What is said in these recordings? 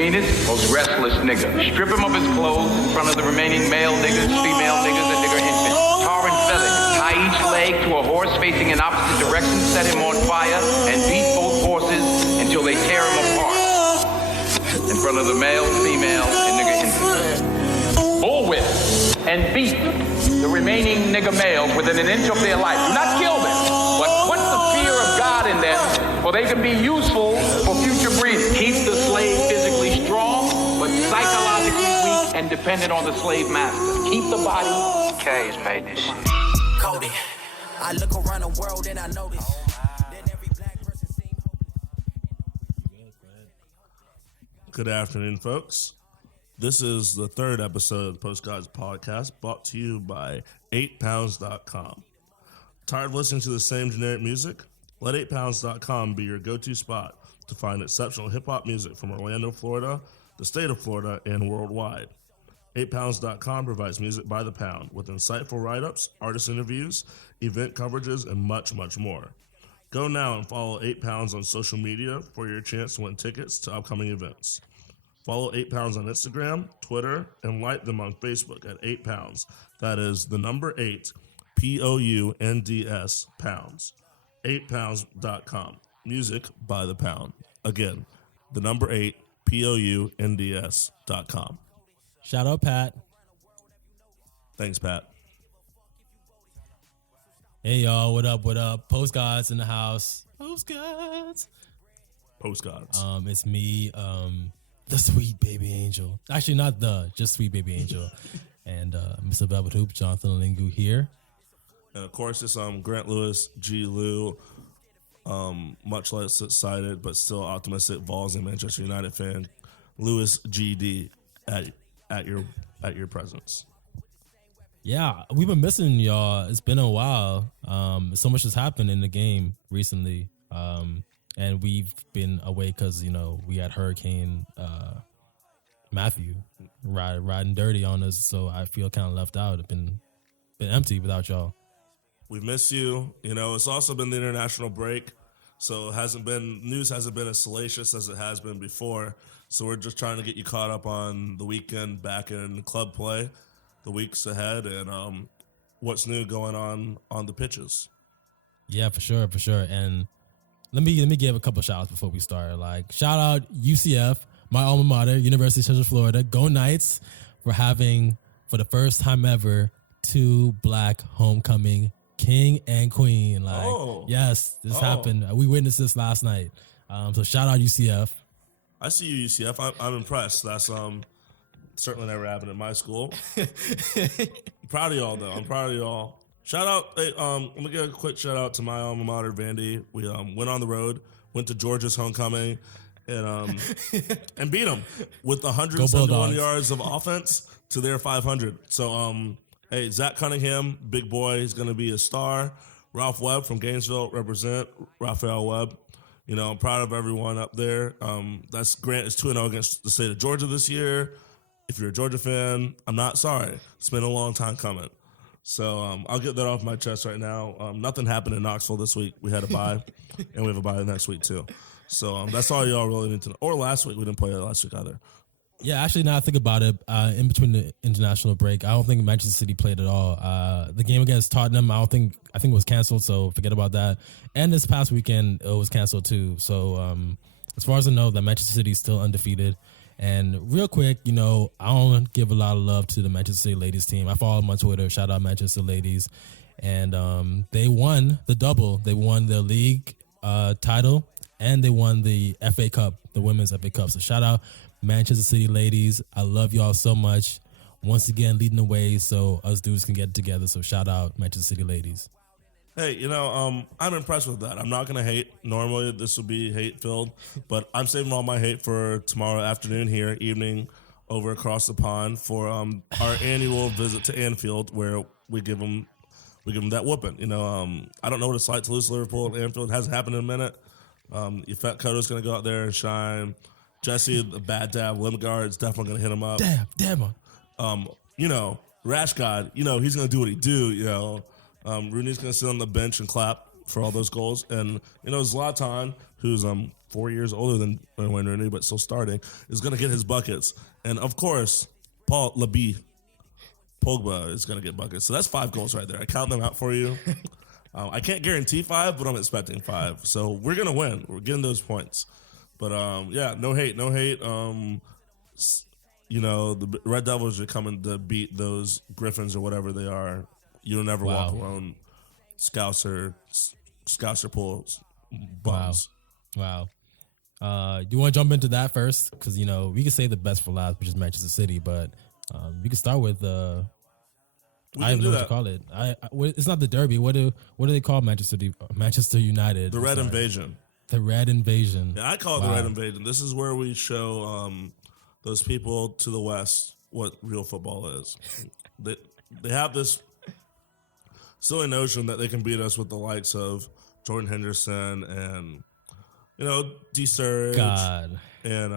meanest, most restless nigga. Strip him of his clothes in front of the remaining male niggas, female niggas, and nigger infants. Tar and feather him. Tie each leg to a horse facing in opposite directions, set him on fire, and beat both horses until they tear him apart. In front of the male, female, and nigger infants. Bullwhip and beat the remaining nigger males within an inch of their life. Do not kill them, but put the fear of God in them, for they can be useful for future breeding. Keep the slave physically strong, but psychologically weak and dependent on the slave master. Keep the body. K's made this shit. Cody, I look around the world and I notice that every black person seems Good afternoon, folks. This is the third episode of the Post Gods podcast, brought to you by 8pounds.com. Tired of listening to the same generic music? Let 8pounds.com be your go-to spot to find exceptional hip-hop music from Orlando, Florida, the state of Florida, and worldwide. 8pounds.com provides music by the pound with insightful write-ups, artist interviews, event coverages, and much, much more. Go now and follow 8pounds on social media for your chance to win tickets to upcoming events. Follow 8pounds on Instagram, Twitter, and like them on Facebook at 8pounds. That is the number 8, Pounds, pounds. 8pounds.com. Music by the pound. Again, the number 8, Pounds.com. Shout out, Pat. Thanks, Pat. Hey, y'all. What up? What up? Post Gods in the house. Post Gods. Post Gods. It's me, the sweet baby angel. Actually, not just sweet baby angel. And Mr. Velvet Hoop, Jonathan Lingu here. And of course, it's Grant Lewis, G. Lou, much less excited, but still optimistic Vols and Manchester United fan, Lewis GD at your presence. Yeah, we've been missing y'all. It's been a while. So much has happened in the game recently. And we've been away because, we had Hurricane Matthew riding dirty on us. So I feel kind of left out. It's been empty without y'all. We've missed you. It's also been the international break. So news hasn't been as salacious as it has been before. So we're just trying to get you caught up on the weekend back in club play, the weeks ahead, and what's new going on the pitches. Yeah, for sure. And let me give a couple shout outs before we start. Shout out UCF, my alma mater, University of Central Florida. Go Knights for having, for the first time ever, 2 black homecoming king and queen. Yes, this happened. We witnessed this last night. So shout out UCF. I see you, UCF. I'm impressed. That's certainly never happened at my school. Proud of y'all, though. I'm proud of y'all. Shout out, hey, let me give a quick shout out to my alma mater, Vandy. We went on the road, went to Georgia's homecoming, and beat them with 171 yards of offense to their 500. So, hey, Zach Cunningham, big boy, he's going to be a star. Ralph Webb from Gainesville, represent. Raphael Webb. I'm proud of everyone up there. That's Grant is 2-0 against the state of Georgia this year. If you're a Georgia fan, I'm not sorry. It's been a long time coming. So I'll get that off my chest right now. Nothing happened in Knoxville this week. We had a bye, and we have a bye next week too. So that's all y'all really need to know. Or last week. We didn't play last week either. Yeah, actually, now I think about it, in between the international break, I don't think Manchester City played at all. The game against Tottenham, I think it was canceled, so forget about that. And this past weekend, it was canceled too. So as far as I know, that Manchester City is still undefeated. And real quick, I don't give a lot of love to the Manchester City ladies team. I follow them on Twitter. Shout out Manchester ladies. And they won the double. They won the league title, and they won the FA Cup, the Women's FA Cup. So shout out Manchester City ladies. I love y'all so much. Once again, leading the way so us dudes can get together. So shout out Manchester City ladies. Hey, I'm impressed with that. I'm not going to hate. Normally, this will be hate-filled, but I'm saving all my hate for tomorrow afternoon here, evening, over across the pond for our annual visit to Anfield, where we give them that whooping. I don't know what it's like to lose to Liverpool at Anfield. It hasn't happened in a minute. Yvette Koto's going to go out there and shine. Jesse, the bad dab, Limgard is definitely going to hit him up. Dab. Rash God, he's going to do what he do, Rooney's going to sit on the bench and clap for all those goals. And, Zlatan, who's 4 years older than Wayne Rooney, but still starting, is going to get his buckets. And, of course, Paul Pogba is going to get buckets. So that's 5 goals right there. I count them out for you. I can't guarantee 5, but I'm expecting 5. So we're going to win. We're getting those points. But, no hate. The Red Devils are coming to beat those Griffins or whatever they are. You'll never walk alone. Scouser pulls bums. Wow. You want to jump into that first? Because, we could say the best for last, which is Manchester City, but we could start with I don't know what to call it. It's not the Derby. What do they call Manchester United? The Red Invasion. The Red Invasion. Yeah, I call it the Red Invasion. This is where we show those people to the West what real football is. They have this silly notion that they can beat us with the likes of Jordan Henderson and D. Sturridge. God. And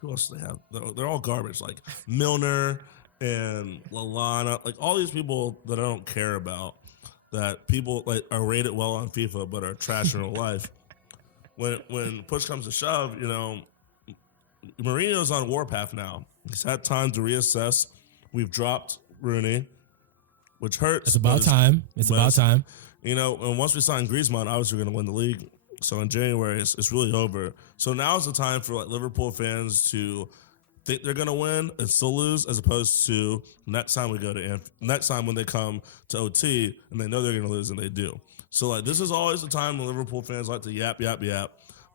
who else do they have? They're all garbage. Like Milner and Lallana, like all these people that I don't care about, that people like are rated well on FIFA but are trash in real life. When push comes to shove, Mourinho's on warpath now. He's had time to reassess. We've dropped Rooney, which hurts. It's about time. And once we sign Griezmann, obviously we're going to win the league. So in January, it's really over. So now's the time for Liverpool fans to think they're going to win and still lose, as opposed to next time when they come to OT and they know they're going to lose and they do. So this is always the time when Liverpool fans like to yap.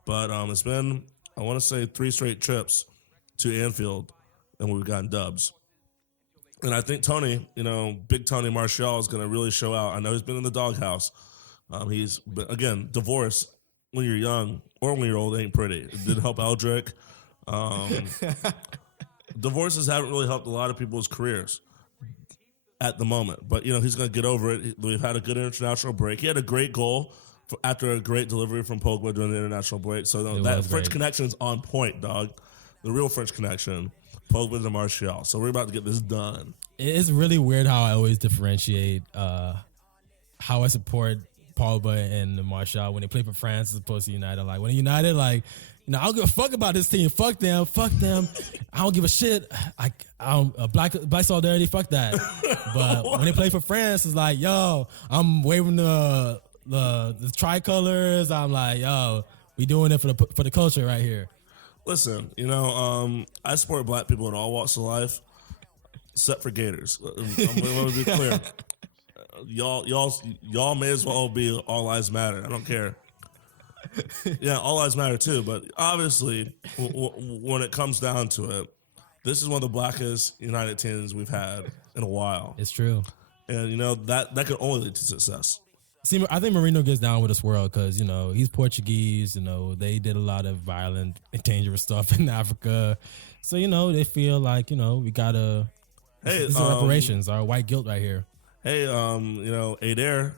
But it's been, I want to say, 3 straight trips to Anfield and we've gotten dubs. And I think Tony, big Tony Martial is going to really show out. I know he's been in the doghouse. He's been, again, divorce when you're young or when you're old ain't pretty. It didn't help Eldrick. Divorces haven't really helped a lot of people's careers at the moment. But, he's going to get over it. We've had a good international break. He had a great goal after a great delivery from Pogba during the international break. So that French connection's on point, dog. The real French connection. Pogba to Martial. So we're about to get this done. It's really weird how I always differentiate how I support Pogba and Martial when they play for France as opposed to United. Like when United, I don't give a fuck about this team. Fuck them. I don't give a shit. I don't black solidarity. Fuck that. But when they play for France, it's like, yo, I'm waving the tricolors. I'm like, yo, we doing it for the culture right here. Listen, I support black people in all walks of life, except for Gators. I'm going to be clear. Y'all may as well be All Lives Matter. I don't care. Yeah, All Lives Matter too. But obviously, when it comes down to it, this is one of the blackest United teams we've had in a while. It's true. And, that could only lead to success. See, I think Mourinho gets down with this world because, he's Portuguese. They did a lot of violent and dangerous stuff in Africa. So, they feel like, we got to... Hey, these are reparations, our white guilt right here. Hey, Adair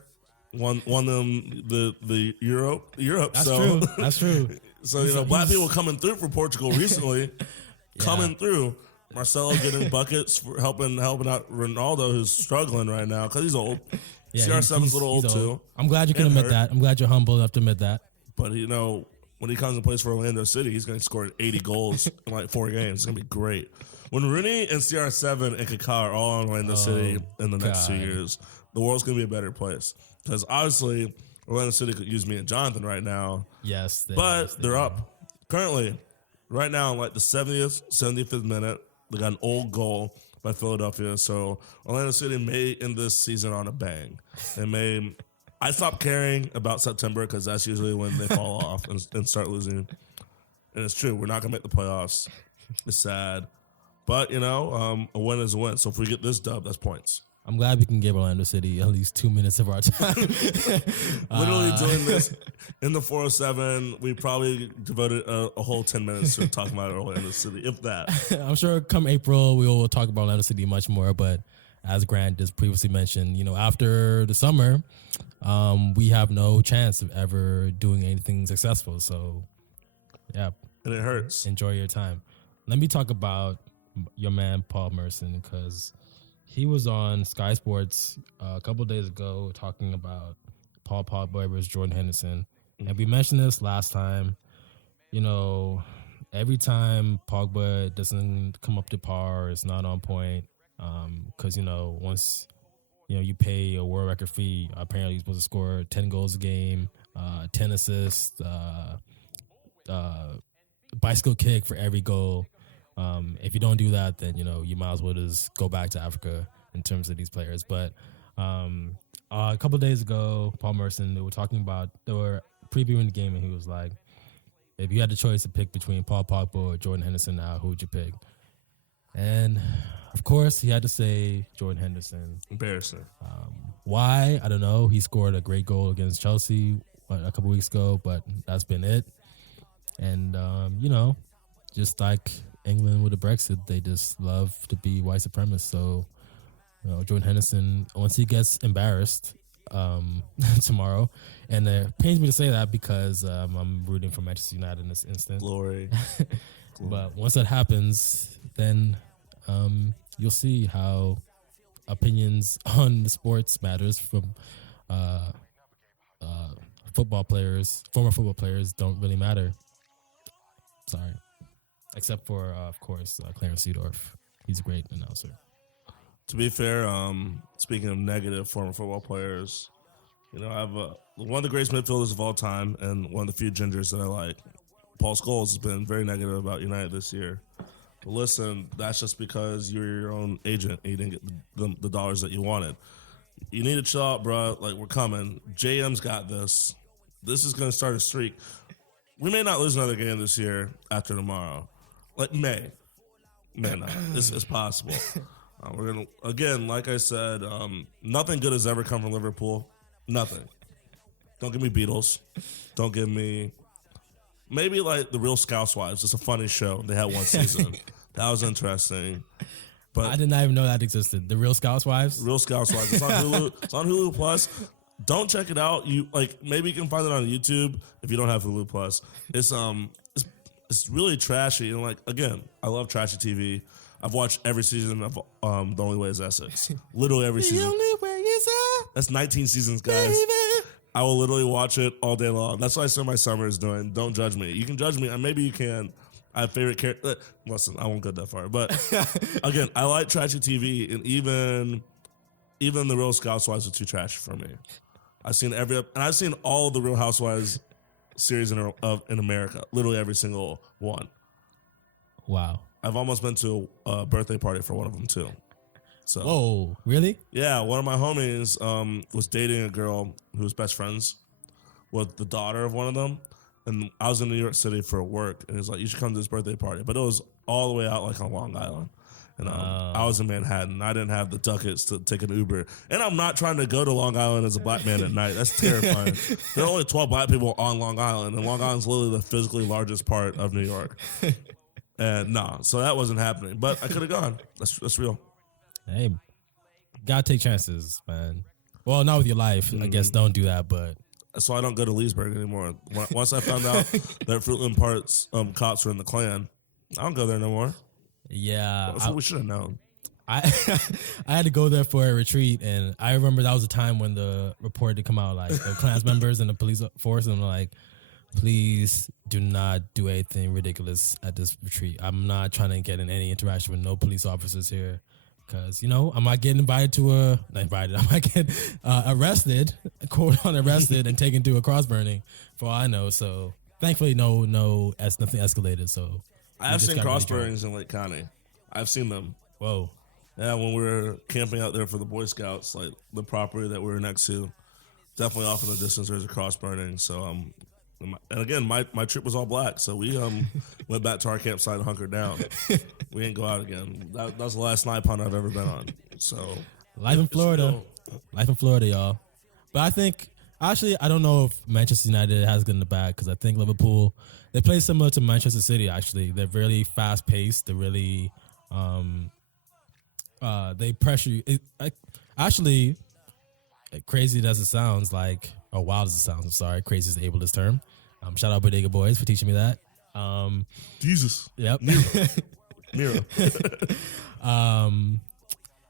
won them the Europe. That's true. That's true. So, black people coming through for Portugal recently, coming through. Marcelo getting buckets for helping out Ronaldo, who's struggling right now because he's old. Yeah, CR7's a little old too. I'm glad you can admit that. I'm glad you're humble enough to admit that. But, when he comes and plays for Orlando City, he's going to score 80 goals in 4 games. It's going to be great. When Rooney and CR7 and Kaká are all in Orlando City in the next 2 years, the world's going to be a better place. Because obviously, Orlando City could use me and Jonathan right now. Yes. They're up. Currently, right now, the 70th, 75th minute, they got an old goal by Philadelphia. So Orlando City may end this season on a bang. I stopped caring about September because that's usually when they fall off and start losing. And it's true. We're not going to make the playoffs. It's sad. But, a win is a win. So if we get this dub, that's points. I'm glad we can give Orlando City at least 2 minutes of our time. Literally doing this in the 407, we probably devoted a whole 10 minutes to talking about Orlando City, if that. I'm sure come April, we will talk about Orlando City much more. But as Grant just previously mentioned, after the summer, we have no chance of ever doing anything successful. So, yeah. And it hurts. Enjoy your time. Let me talk about your man, Paul Merson, because he was on Sky Sports a couple days ago talking about Paul Pogba versus Jordan Henderson. And we mentioned this last time. Every time Pogba doesn't come up to par, it's not on point. Because once you pay a world record fee, apparently you're supposed to score 10 goals a game, 10 assists, bicycle kick for every goal. If you don't do that, then you might as well just go back to Africa in terms of these players. But a couple of days ago, Paul Merson, they were previewing the game, and he was like, if you had the choice to pick between Paul Pogba or Jordan Henderson now, who would you pick? And of course, he had to say Jordan Henderson. Embarrassing. Why? I don't know. He scored a great goal against Chelsea a couple weeks ago, but that's been it. And, just like England with the Brexit, they just love to be white supremacists. So, Jordan Henderson, once he gets embarrassed tomorrow, and it pains me to say that because I'm rooting for Manchester United in this instance. Glory. But once that happens, then you'll see how opinions on the sports matters from former football players don't really matter. Sorry. Except for, of course, Clarence Seedorf. He's a great announcer. To be fair, speaking of negative former football players, I have one of the greatest midfielders of all time and one of the few gingers that I like. Paul Scholes has been very negative about United this year. But listen, that's just because you're your own agent and you didn't get the dollars that you wanted. You need to chill out, bro. Like, we're coming. JM's got this. This is going to start a streak. We may not lose another game this year after tomorrow. Like, may not. It's possible. We're going to, again, like I said, nothing good has ever come from Liverpool. Nothing. Don't give me Beatles. Don't give me, maybe like the Real Housewives. It's a funny show. They had one season. That was interesting. But I did not even know that existed. The Real Housewives? Real Housewives. It's on Hulu. It's on Hulu Plus. Don't check it out. Maybe you can find it on YouTube if you don't have Hulu Plus. It's really trashy. And again, I love trashy TV. I've watched every season of The Only Way Is Essex. Literally every season. The only way is up. That's 19 seasons, guys. Baby. I will literally watch it all day long. That's what I spend my summers doing. Don't judge me. You can judge me, and maybe you can. I have favorite character. Listen, I won't go that far. But again, I like trashy TV, and even the Real Housewives are too trashy for me. I've seen all the Real Housewives series in America. Literally every single one. Wow. I've almost been to a birthday party for one of them too. So, whoa, really? Yeah, one of my homies was dating a girl who was best friends with the daughter of one of them. And I was in New York City for work, and he was like, you should come to this birthday party. But it was all the way out on Long Island. And I was in Manhattan. I didn't have the ducats to take an Uber. And I'm not trying to go to Long Island as a black man at night. That's terrifying. There are only 12 black people on Long Island, and Long Island's literally the physically largest part of New York. And so that wasn't happening. But I could have gone. That's real. Hey, gotta take chances, man. Well, not with your life. I guess don't do that, but. So I don't go to Leesburg anymore. Once I found out that Fruitland Park's cops were in the Klan, I don't go there no more. Yeah. That's what we should have known. I had to go there for a retreat, and I remember that was a time when the report had come out, like the Klans members and the police force, and like, please do not do anything ridiculous at this retreat. I'm not trying to get in any interaction with no police officers here. Because, I might get I might get arrested, quote on arrested, and taken to a cross burning for all I know. So thankfully, nothing escalated. So I have seen cross burnings in Lake County. I've seen them. Whoa. Yeah, when we were camping out there for the Boy Scouts, like the property that we were next to, definitely off in the distance, there's a cross burning. So, and again, my trip was all black, so we went back to our campsite and hunkered down. We didn't go out again. That was the last night hunt I've ever been on. So life in Florida, y'all. But I think actually I don't know if Manchester United has good in the bag, because I think Liverpool, they play similar to Manchester City. Actually, they're really fast paced. They're really they pressure you. Actually, crazy as it sounds, or wild as it sounds. I'm sorry, crazy is the ableist term. Shout out Bodega Boys for teaching me that. Jesus. Yep. Mira.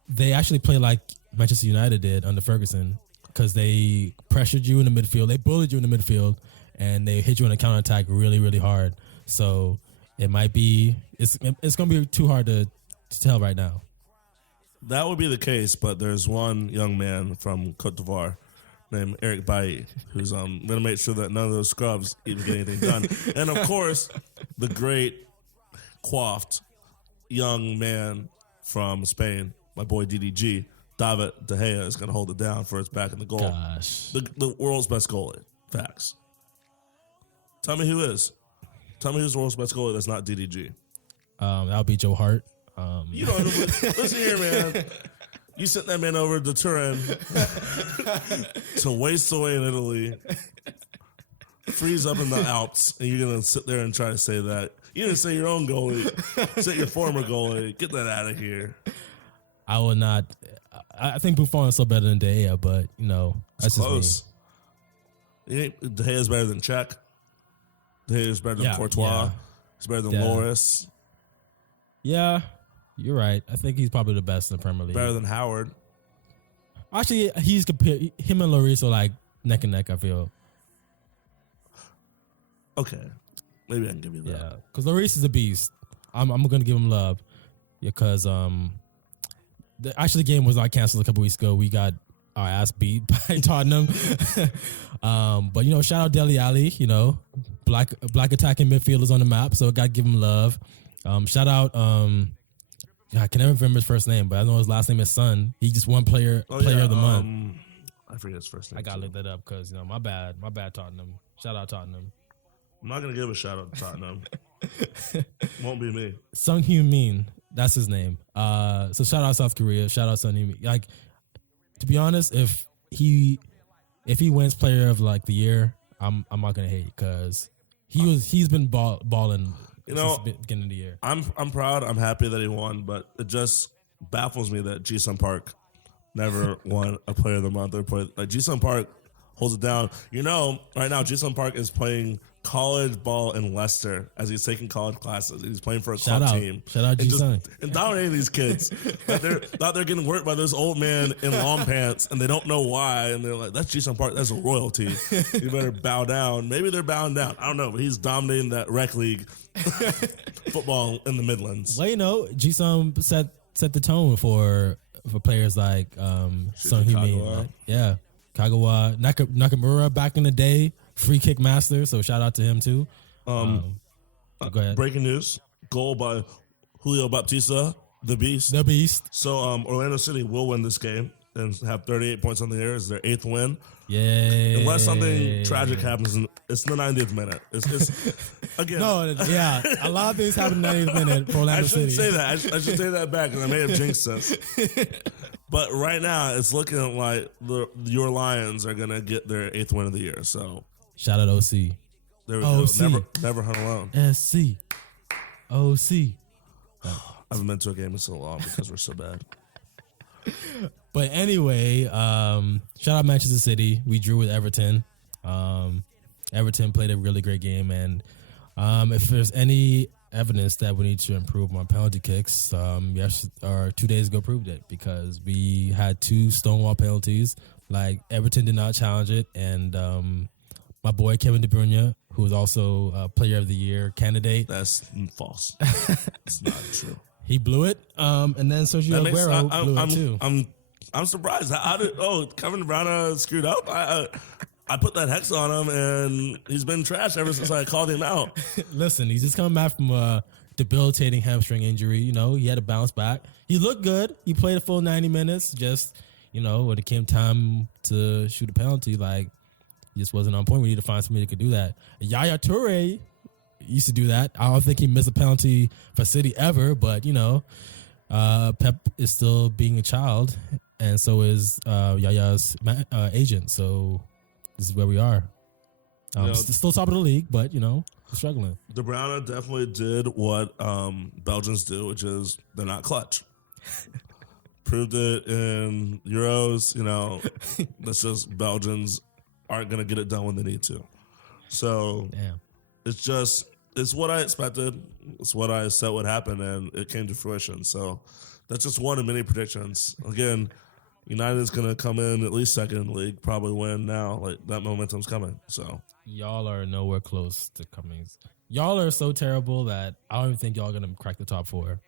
They actually play like Manchester United did under Ferguson. because they pressured you in the midfield, they bullied you in the midfield, and they hit you in a counterattack really, really hard. So it might be it's going to be too hard to tell right now. That would be the case, but there's one young man from Cote d'Ivoire named Eric Bailly who's going to make sure that none of those scrubs even get anything done. And of course, the great coiffed young man from Spain, my boy DDG, David De Gea, is going to hold it down for its back in the goal. Gosh. The world's best goalie. Facts. Tell me who is. Tell me who's the world's best goalie that's not DDG. That would be Joe Hart. You don't know. Listen here, man. You sent that man over to Turin to waste away in Italy, freeze up in the Alps, and you're going to sit there and try to say that. You didn't say your own goalie. Say your former goalie. Get that out of here. I will not. I think Buffon is still better than De Gea, but, you know, that's close. Just me. De Gea is better than Czech. De Gea is better than Courtois. Yeah. He's better than Yeah. Loris. Yeah, you're right. I think he's probably the best in the Premier League. Better than Howard. Actually, he's compared. Him and Lloris are like neck and neck, I feel. Okay. Maybe I can give you that. Yeah, because Lloris is a beast. I'm going to give him love. Because actually the game was not canceled a couple weeks ago. We got our ass beat by Tottenham. But, you know, shout out Dele Alli, you know, black attacking midfielders on the map. So I got to give him love. Shout out, I can never remember his first name, but I know his last name is Son. He just won player of the month. I forget his first name. I got to look that up because, you know, my bad Tottenham. Shout out Tottenham. I'm not going to give a shout out to Tottenham. Won't be me. Sung Hyun Min, that's his name. So shout out South Korea. Shout out Sung Hyun Min. Like, to be honest, if he wins Player of like the Year, I'm not gonna hate because he's been balling. You know, since the beginning of the year. I'm proud. I'm happy that he won, but it just baffles me that Ji-Sung Park never won a Player of the Month or like Ji-Sung Park holds it down. You know, right now Ji-Sung Park is playing college ball in Leicester as he's taking college classes. He's playing for a club team. Shout out Ji-Sung. And dominating these kids. they're getting worked by this old man in long pants, and they don't know why. And they're like, that's Ji-Sung Park. That's a royalty. You better bow down. Maybe they're bowing down. I don't know, but he's dominating that rec league football in the Midlands. Well, you know, Ji-Sung set the tone for players like Sung Hyun Min. Like, yeah. Kagawa, Nakamura back in the day, free kick master. So shout out to him too. Go ahead. Breaking news: goal by Julio Baptista, the Beast. The Beast. So Orlando City will win this game and have 38 points on the air. It's their 8th win. Yay! Unless something tragic happens, it's the 90th minute. It's again. No, yeah, a lot of things happen in the 90th minute for Orlando I shouldn't City. say that. I should say that back because I may have jinxed us. But right now, it's looking like your Lions are gonna get their 8th win of the year. So shout out OC. there we OC. go. Never hunt alone. SC. OC. I haven't been to a game in so long because we're so bad. But anyway, shout out Manchester City. We drew with Everton. Everton played a really great game, and if there's any evidence that we need to improve on penalty kicks, yes, or 2 days ago proved it because we had 2 stonewall penalties. Like Everton did not challenge it, and my boy Kevin De Bruyne, who is also a Player of the Year candidate, That's false. It's not true. he blew it. And then Sergio Aguero blew it too. I'm surprised. How did Kevin De Bruyne screwed up? I put that hex on him, and he's been trash ever since I called him out. Listen, he's just coming back from a debilitating hamstring injury. You know, he had to bounce back. He looked good. He played a full 90 minutes. Just, you know, when it came time to shoot a penalty, like, he just wasn't on point. We need to find somebody that could do that. Yaya Toure used to do that. I don't think he missed a penalty for City ever, but, you know, Pep is still being a child, and so is Yaya's agent. So this is where we are. Still top of the league, but, you know, we're struggling. De Bruyne definitely did what Belgians do, which is they're not clutch. Proved it in Euros. You know, that's just Belgians aren't going to get it done when they need to. So Damn. It's what I expected. It's what I said would happen, and it came to fruition. So that's just one of many predictions. Again, United is going to come in at least second in the league, probably win now. Like, that momentum's coming. So Y'all are nowhere close to coming. Y'all are so terrible that I don't even think y'all are going to crack the top 4.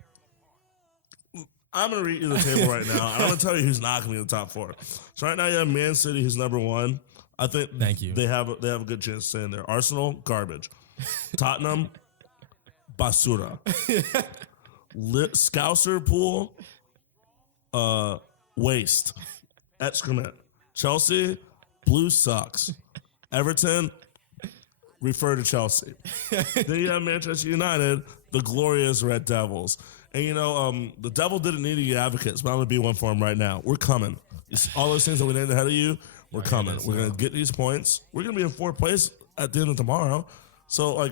I'm going to read you the table right now, and I'm going to tell you who's not going to be in the top 4. So right now you have Man City, who's number 1. I think Thank you. They have a good chance to stay in there. Arsenal, garbage. Tottenham, basura. Scouser pool, waste. Excrement. Chelsea, blue sucks. Everton, refer to Chelsea. Then you have Manchester United, the glorious Red Devils. And the devil didn't need any advocates, but I'm gonna be one for him right now. We're coming. It's all those things that we named ahead of you. We're coming. We're gonna get these points. We're gonna be in 4th place at the end of tomorrow. So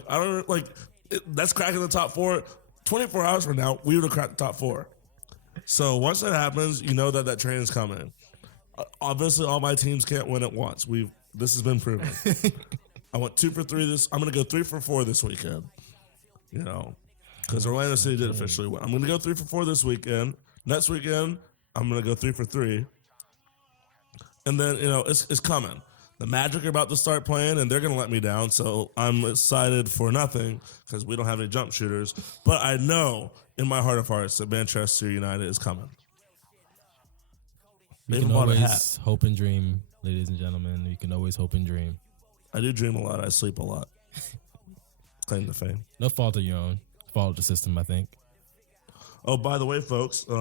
that's cracking the top 4. 24 hours from now, we would have cracked the top 4. So once that happens, you know that train is coming. Obviously, all my teams can't win at once. This has been proven. I went 2 for 3 I'm going to go 3 for 4 this weekend. Because Orlando City did officially win. I'm going to go 3 for 4 this weekend. Next weekend, I'm going to go 3 for 3. And then, it's coming. The Magic are about to start playing, and they're going to let me down. So I'm excited for nothing because we don't have any jump shooters. But I know in my heart of hearts that Manchester United is coming. We can always hope and dream, ladies and gentlemen. We can always hope and dream. I do dream a lot. I sleep a lot. Claim to fame. No fault of your own. Fault of the system, I think. Oh, by the way, folks, I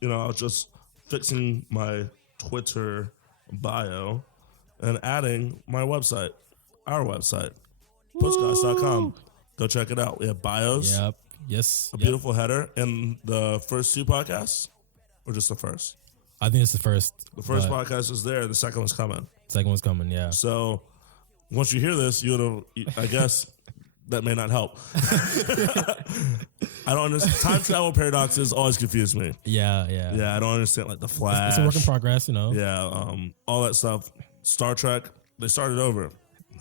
was just fixing my Twitter bio and adding my website, our website, postcast.com. Go check it out. We have bios. Yep. Yes. A beautiful header. And the first 2 podcasts, or just the first? I think it's the first. The first podcast is there. The second one's coming. Second one's coming, yeah. So once you hear this, I guess that may not help. I don't understand. Time travel paradoxes always confuse me. Yeah. Yeah, I don't understand like the Flash. It's a work in progress, Yeah, all that stuff. Star Trek, they started over.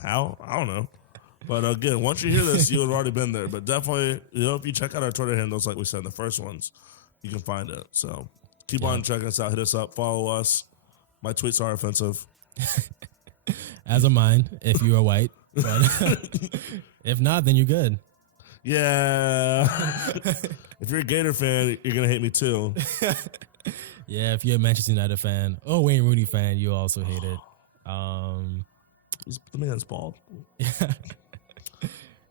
How? I don't know. But again, once you hear this, you have already been there. But definitely, if you check out our Twitter handles, like we said, the first ones, you can find it. So keep on checking us out. Hit us up. Follow us. My tweets are offensive. As are mine, if you are white. But if not, then you're good. Yeah. If you're a Gator fan, you're going to hate me too. Yeah, if you're a Manchester United fan or Wayne Rooney fan, you also hate it. The man's bald. Yeah.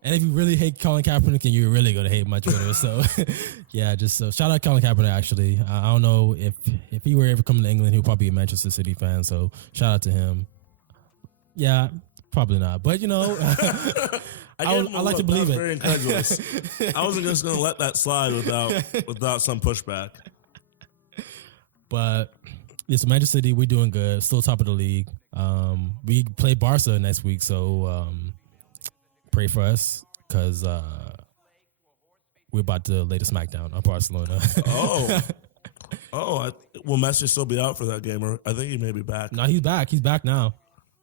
And if you really hate Colin Kaepernick, then you're really gonna hate my Twitter. So, yeah, shout out Colin Kaepernick. Actually, I don't know if he were ever coming to England, he would probably be a Manchester City fan. So, shout out to him. Yeah, probably not, but I like to believe it. Very incredulous. I wasn't just gonna let that slide without some pushback. But yes, Manchester City, we're doing good. Still top of the league. We play Barca next week, so pray for us because we're about to lay the smackdown on Barcelona. Will Messi still be out for that game? Or I think he may be back. No, he's back. He's back now.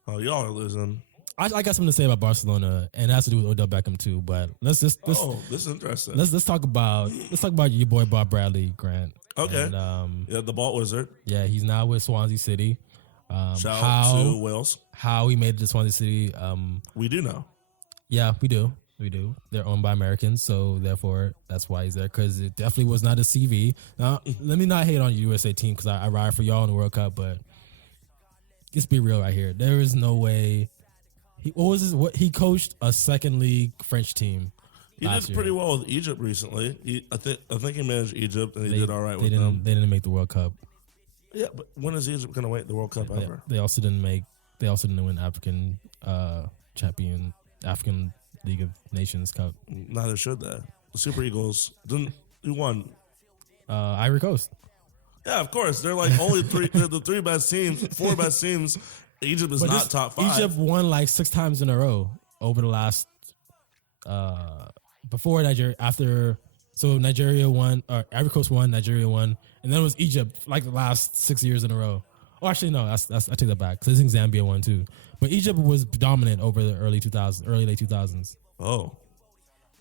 Oh, y'all are losing. I got something to say about Barcelona, and it has to do with Odell Beckham too. But this is interesting. Let's talk about your boy Bob Bradley, Grant. Okay. And, the Balt Wizard. Yeah, he's now with Swansea City. Shout out to Wales. How he made it to Swansea City. We do know. Yeah, we do. They're owned by Americans, so therefore that's why he's there, because it definitely was not a CV. Now, let me not hate on the USA team because I ride for y'all in the World Cup, but let's be real right here. There is no way. He coached a second league French team. He did pretty well with Egypt recently. I think he managed Egypt and he did all right with them. They didn't make the World Cup. Yeah, but when is Egypt going to make the World Cup ever? They also didn't win African League of Nations Cup. Neither should they. The Super Eagles who won? Ivory Coast. Yeah, of course. They're like only three. They're the 4 best teams. Egypt is not top 5. Egypt won like 6 times in a row over the last. Before Nigeria, so Nigeria won, or Ivory Coast won, Nigeria won, and then it was Egypt like the last 6 years in a row. Oh, actually, no, I take that back because I think Zambia won too. But Egypt was dominant over the early late 2000s. Oh,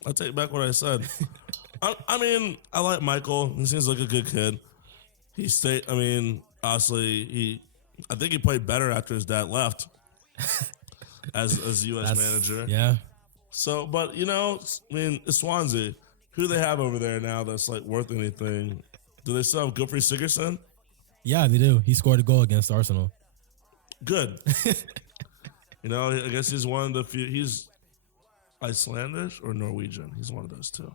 I take back what I said. I mean, I like Michael. He seems like a good kid. I Honestly, I think he played better after his dad left as U.S. manager. Yeah. So, but it's Swansea. Who do they have over there now that's like worth anything? Do they still have Godfrey Sigurdsson? Yeah, they do. He scored a goal against Arsenal. Good. I guess he's one of the few. He's Icelandic or Norwegian. He's one of those two.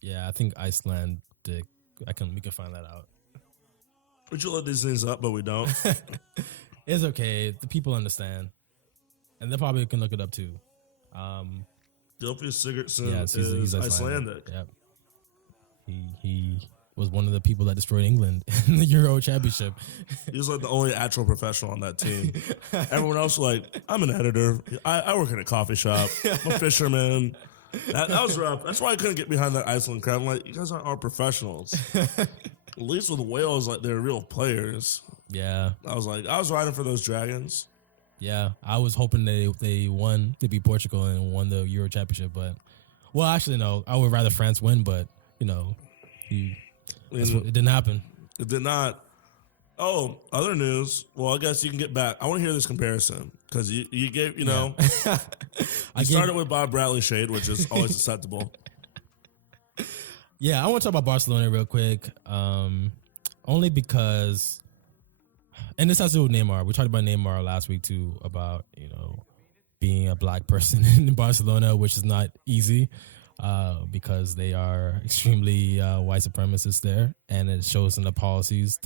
Yeah, I think Icelandic. We can find that out. We should look these things up, but we don't. It's okay. The people understand, and they probably can look it up too. Godfrey Sigurdsson he's is Icelandic. Yep. He was one of the people that destroyed England in the Euro Championship. He was like the only actual professional on that team. Everyone else was like, I'm an editor. I work in a coffee shop. I'm a fisherman. That was rough. That's why I couldn't get behind that Iceland crowd. I'm like, you guys aren't professionals. At least with Wales, like they're real players. Yeah. I was riding for those Dragons. Yeah, I was hoping they won to beat Portugal and won the Euro Championship, but actually no, I would rather France win, but it didn't happen. It did not. Oh, other news. Well, I guess you can get back. I want to hear this comparison because you gave I started with Bob Bradley shade, which is always acceptable. Yeah, I want to talk about Barcelona real quick, only because. And this has to do with Neymar. We talked about Neymar last week too, about being a black person in Barcelona, which is not easy because they are extremely white supremacists there, and it shows in the policies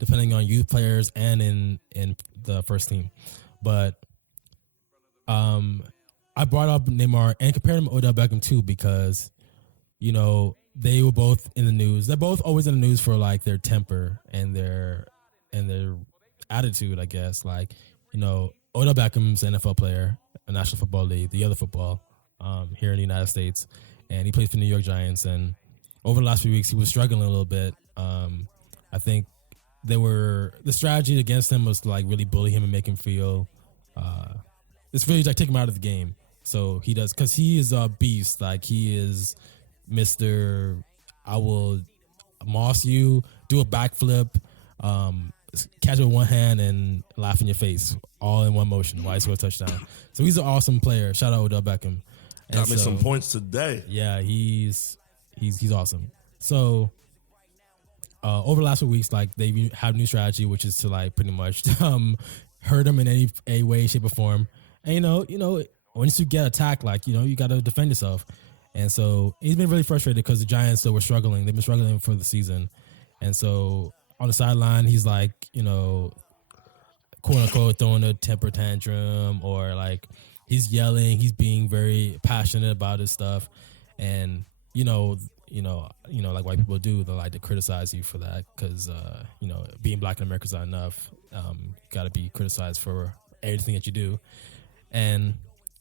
depending on youth players and in the first team. But I brought up Neymar and compared him to Odell Beckham too because they were both in the news. They're both always in the news for like their temper and their attitude, I guess. Like, Odell Beckham's an NFL player, a National Football League, the other football here in the United States, and he plays for the New York Giants. And over the last few weeks, he was struggling a little bit. I think the strategy against him was to like really bully him and make him feel it's really like take him out of the game. So he does, because he is a beast. Like, he is Mr. I will moss you, do a backflip, catch it with one hand and laugh in your face, all in one motion. Why score a touchdown? So he's an awesome player. Shout out Odell Beckham. Got me some points today. Yeah, he's awesome. So over the last few weeks, like, they have a new strategy, which is to like pretty much hurt him in any way, shape, or form. And once you get attacked, like you got to defend yourself. And so he's been really frustrated because the Giants still were struggling. They've been struggling for the season, and so on the sideline, he's like, quote unquote, throwing a temper tantrum, or like he's yelling, he's being very passionate about his stuff, and like white people do, they like to criticize you for that because being black in America is not enough. You got to be criticized for everything that you do, and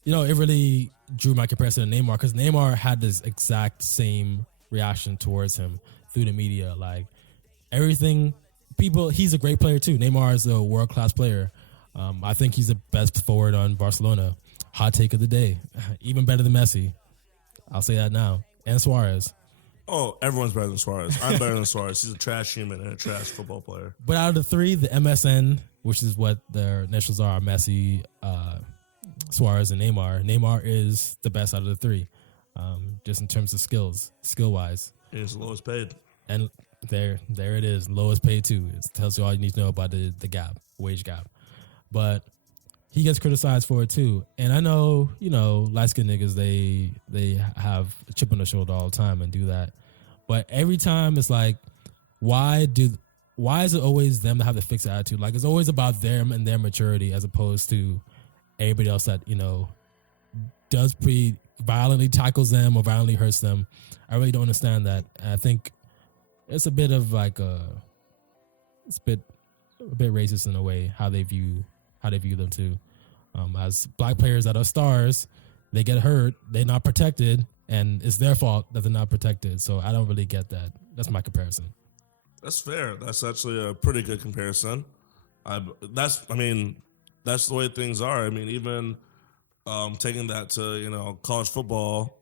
it really drew my comparison to Neymar because Neymar had this exact same reaction towards him through the media, like. Everything, he's a great player too. Neymar is a world-class player. I think he's the best forward on Barcelona. Hot take of the day. Even better than Messi. I'll say that now. And Suarez. Oh, everyone's better than Suarez. I'm better than Suarez. He's a trash human and a trash football player. But out of the three, the MSN, which is what their initials are, Messi, Suarez, and Neymar is the best out of the three, just in terms of skill-wise. He's the lowest paid. And there it is, lowest paid too. It tells you all you need to know about the gap, wage gap. But he gets criticized for it too. And I know, light skinned niggas, they have a chip on their shoulder all the time and do that. But every time it's like, why is it always them that have the fixed attitude? Like, it's always about them and their maturity as opposed to everybody else that, does violently tackles them or violently hurts them. I really don't understand that. And I think it's a bit of like it's a bit racist in a way how they view them too. As black players that are stars, they get hurt, they're not protected, and it's their fault that they're not protected. So I don't really get that. That's my comparison. That's fair. That's actually a pretty good comparison. That's the way things are. I mean, even taking that to college football,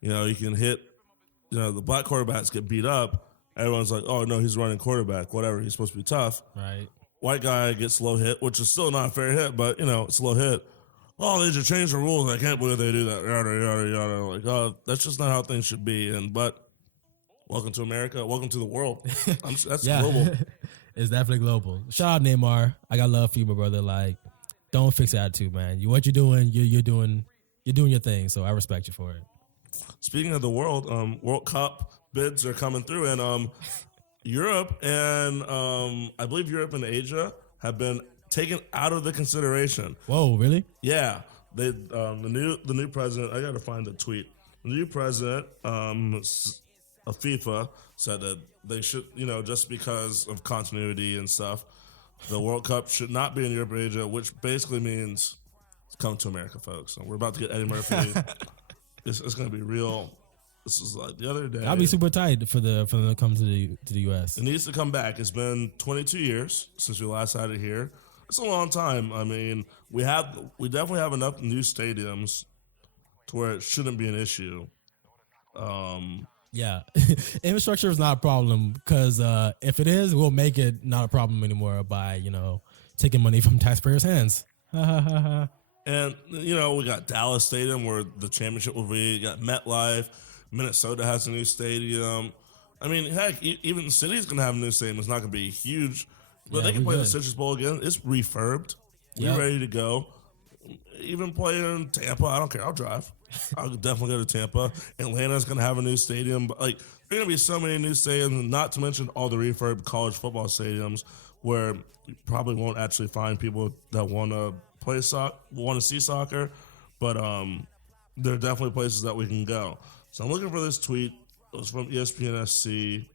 you can hit, the black quarterbacks get beat up. everyone's like, oh, no, he's running quarterback, whatever. He's supposed to be tough. Right. White guy gets low hit, which is still not a fair hit, but, it's a low hit. Oh, they just changed the rules. I can't believe they do that. Yada, yada, yada. Like, oh, that's just not how things should be. But welcome to America. Welcome to the world. That's global. It's definitely global. Shout out Neymar. I got love for you, my brother. Like, don't fix your attitude, man. What you're doing, you're doing your thing. So I respect you for it. Speaking of the world, World Cup bids are coming through, and Europe and I believe Europe and Asia have been taken out of the consideration. Whoa, really? Yeah, they the new president. I got to find the tweet. The new president of FIFA said that they should, just because of continuity and stuff, the World Cup should not be in Europe and Asia, which basically means come to America, folks. So we're about to get Eddie Murphy. It's going to be real. This is like the other day. I'll be super tight for them to come to the U.S. It needs to come back. It's been 22 years since we last had it here. It's a long time. I mean, we definitely have enough new stadiums to where it shouldn't be an issue. Yeah, infrastructure is not a problem because if it is, we'll make it not a problem anymore by taking money from taxpayers' hands. And we got Dallas Stadium where the championship will be. You got MetLife. Minnesota has a new stadium. I mean, heck, even the city's gonna have a new stadium. It's not gonna be huge. But they can play the Citrus Bowl again. It's refurbed. We're ready to go. Even play in Tampa. I don't care. I'll drive. I'll definitely go to Tampa. Atlanta's going to have a new stadium. But there are going to be so many new stadiums, not to mention all the refurbed college football stadiums where you probably won't actually find people that want to play want to see soccer. But there are definitely places that we can go. So I'm looking for this tweet. It was from ESPN SC.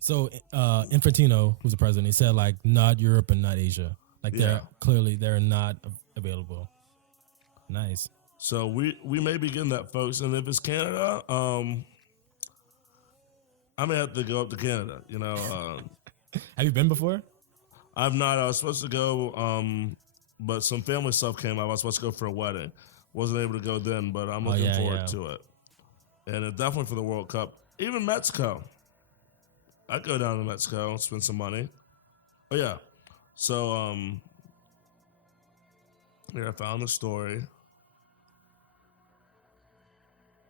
So Infantino, who's the president, he said not Europe and not Asia. They're not available. Nice. So we may be getting that, folks. And if it's Canada, I may have to go up to Canada. Have you been before? I've not. I was supposed to go, but some family stuff came up. I was supposed to go for a wedding. Wasn't able to go then, but I'm looking forward to it. And definitely for the World Cup. Even Mexico. I'd go down to Mexico and spend some money. Oh, yeah. So, here I found the story.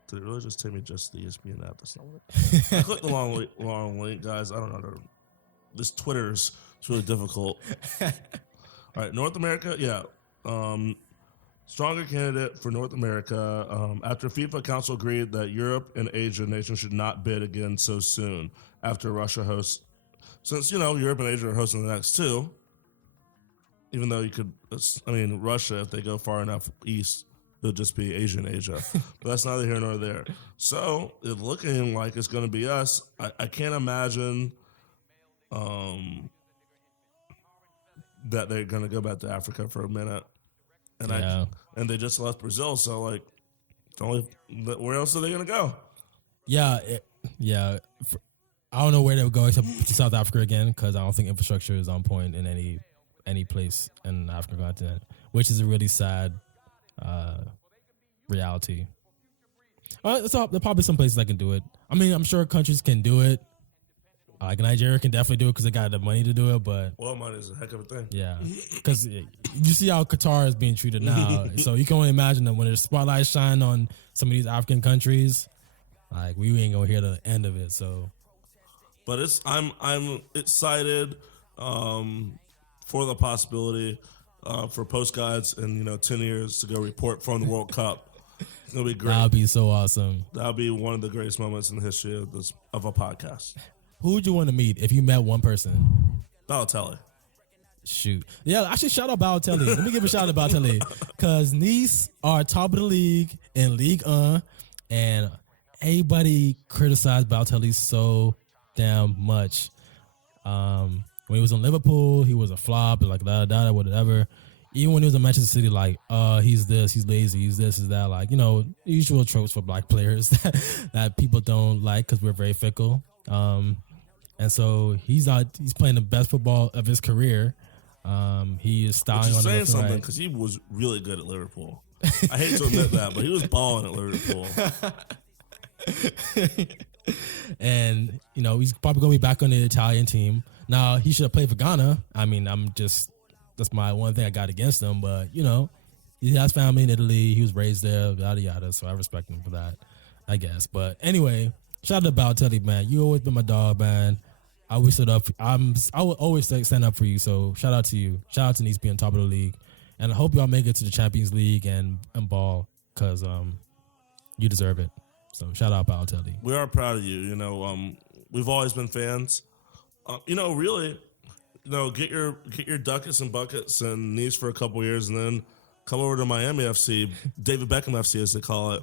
Did it really just take me just to the ESPN app? That's not what I clicked the long link, guys. I don't know. This Twitter's it's really difficult. All right, North America, yeah. Stronger candidate for North America after FIFA Council agreed that Europe and Asia nations should not bid again so soon after Russia hosts. Since, Europe and Asia are hosting the next two, even though Russia, if they go far enough east, it'll just be Asia. But that's neither here nor there. So it's looking like it's going to be us. I can't imagine that they're going to go back to Africa for a minute. And they just left Brazil, so where else are they gonna go? Yeah. I don't know where they would go except to South Africa again because I don't think infrastructure is on point in any place in the African continent, which is a really sad reality. So there are probably some places that can do it. I mean, I'm sure countries can do it. Nigeria can definitely do it because they got the money to do it, but oil money is a heck of a thing. Yeah, because you see how Qatar is being treated now, so you can only imagine that when the spotlight shine on some of these African countries, we ain't gonna hear the end of it. So, but I'm excited for the possibility for Post Guides in 10 years to go report from the World Cup. It's gonna be great. That'll be so awesome. That'll be one of the greatest moments in the history of a podcast. Who would you want to meet if you met one person? Balotelli. Shoot. Yeah, actually, shout out Balotelli. Let me give a shout out to Balotelli. Because Nice are top of the league in Ligue 1, and everybody criticized Balotelli so damn much. When he was in Liverpool, he was a flop and whatever. Even when he was in Manchester City, he's this, he's lazy, he's this, he's that. Usual tropes for black players that people don't like because we're very fickle. And so he's playing the best football of his career. He is styling on saying something because he was really good at Liverpool. I hate to admit that, but he was balling at Liverpool. And, you know, he's probably going to be back on the Italian team. Now, he should have played for Ghana. I mean, that's my one thing I got against him. But, you know, he has family in Italy. He was raised there, yada, yada. So I respect him for that, I guess. But anyway, shout out to Balotelli, man. You always been my dog, man. I always stood up. I will always stand up for you. So shout out to you. Shout out to Nice being top of the league. And I hope y'all make it to the Champions League and ball because you deserve it. So shout out Balotelli. We are proud of you. You know, we've always been fans. You know, really, you know, get your ducats and buckets in Nice for a couple years, and then come over to Miami FC, David Beckham FC as they call it.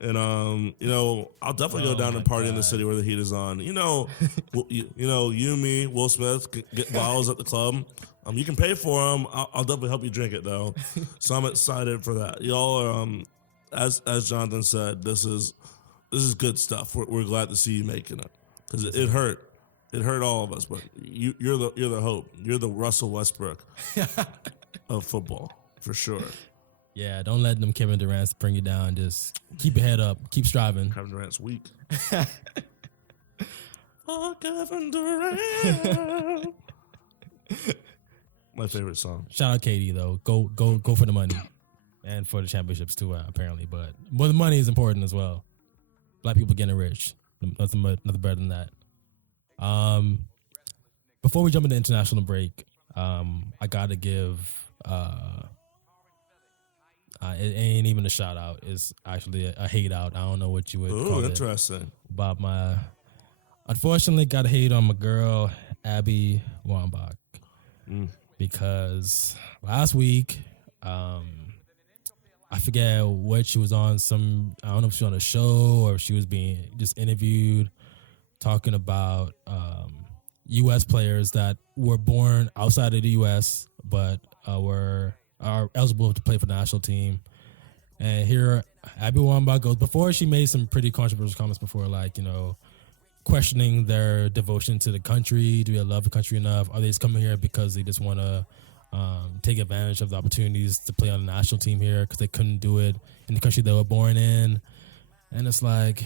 And you know, I'll definitely go down and party in the city where the heat is on. You know, you, me, Will Smith get bottles at the club. You can pay for them. I'll definitely help you drink it though. So I'm excited for that. Y'all are, as Jonathan said, this is good stuff. We're glad to see you making it because it hurt. It hurt all of us, but you're the hope. You're the Russell Westbrook of football for sure. Yeah, don't let them Kevin Durant's bring you down. Just keep your head up. Keep striving. Kevin Durant's weak. Oh, Kevin Durant. My favorite song. Shout out Katie though. Go for the money, and for the championships too. Apparently, but the money is important as well. Black people getting rich. Nothing better than that. Before we jump into international break, I gotta give. It ain't even a shout out. It's actually a hate out. I don't know what you would call it. Interesting. About unfortunately, got to hate on my girl, Abby Wambach. Because last week, I forget what she was on. I don't know if she was on a show or if she was being just interviewed, talking about U.S. players that were born outside of the U.S. but are eligible to play for the national team. And here, Abby Wambach goes, before she made some pretty controversial comments before, like, you know, questioning their devotion to the country. Do they love the country enough? Are they just coming here because they just want to take advantage of the opportunities to play on the national team here because they couldn't do it in the country they were born in? And it's like,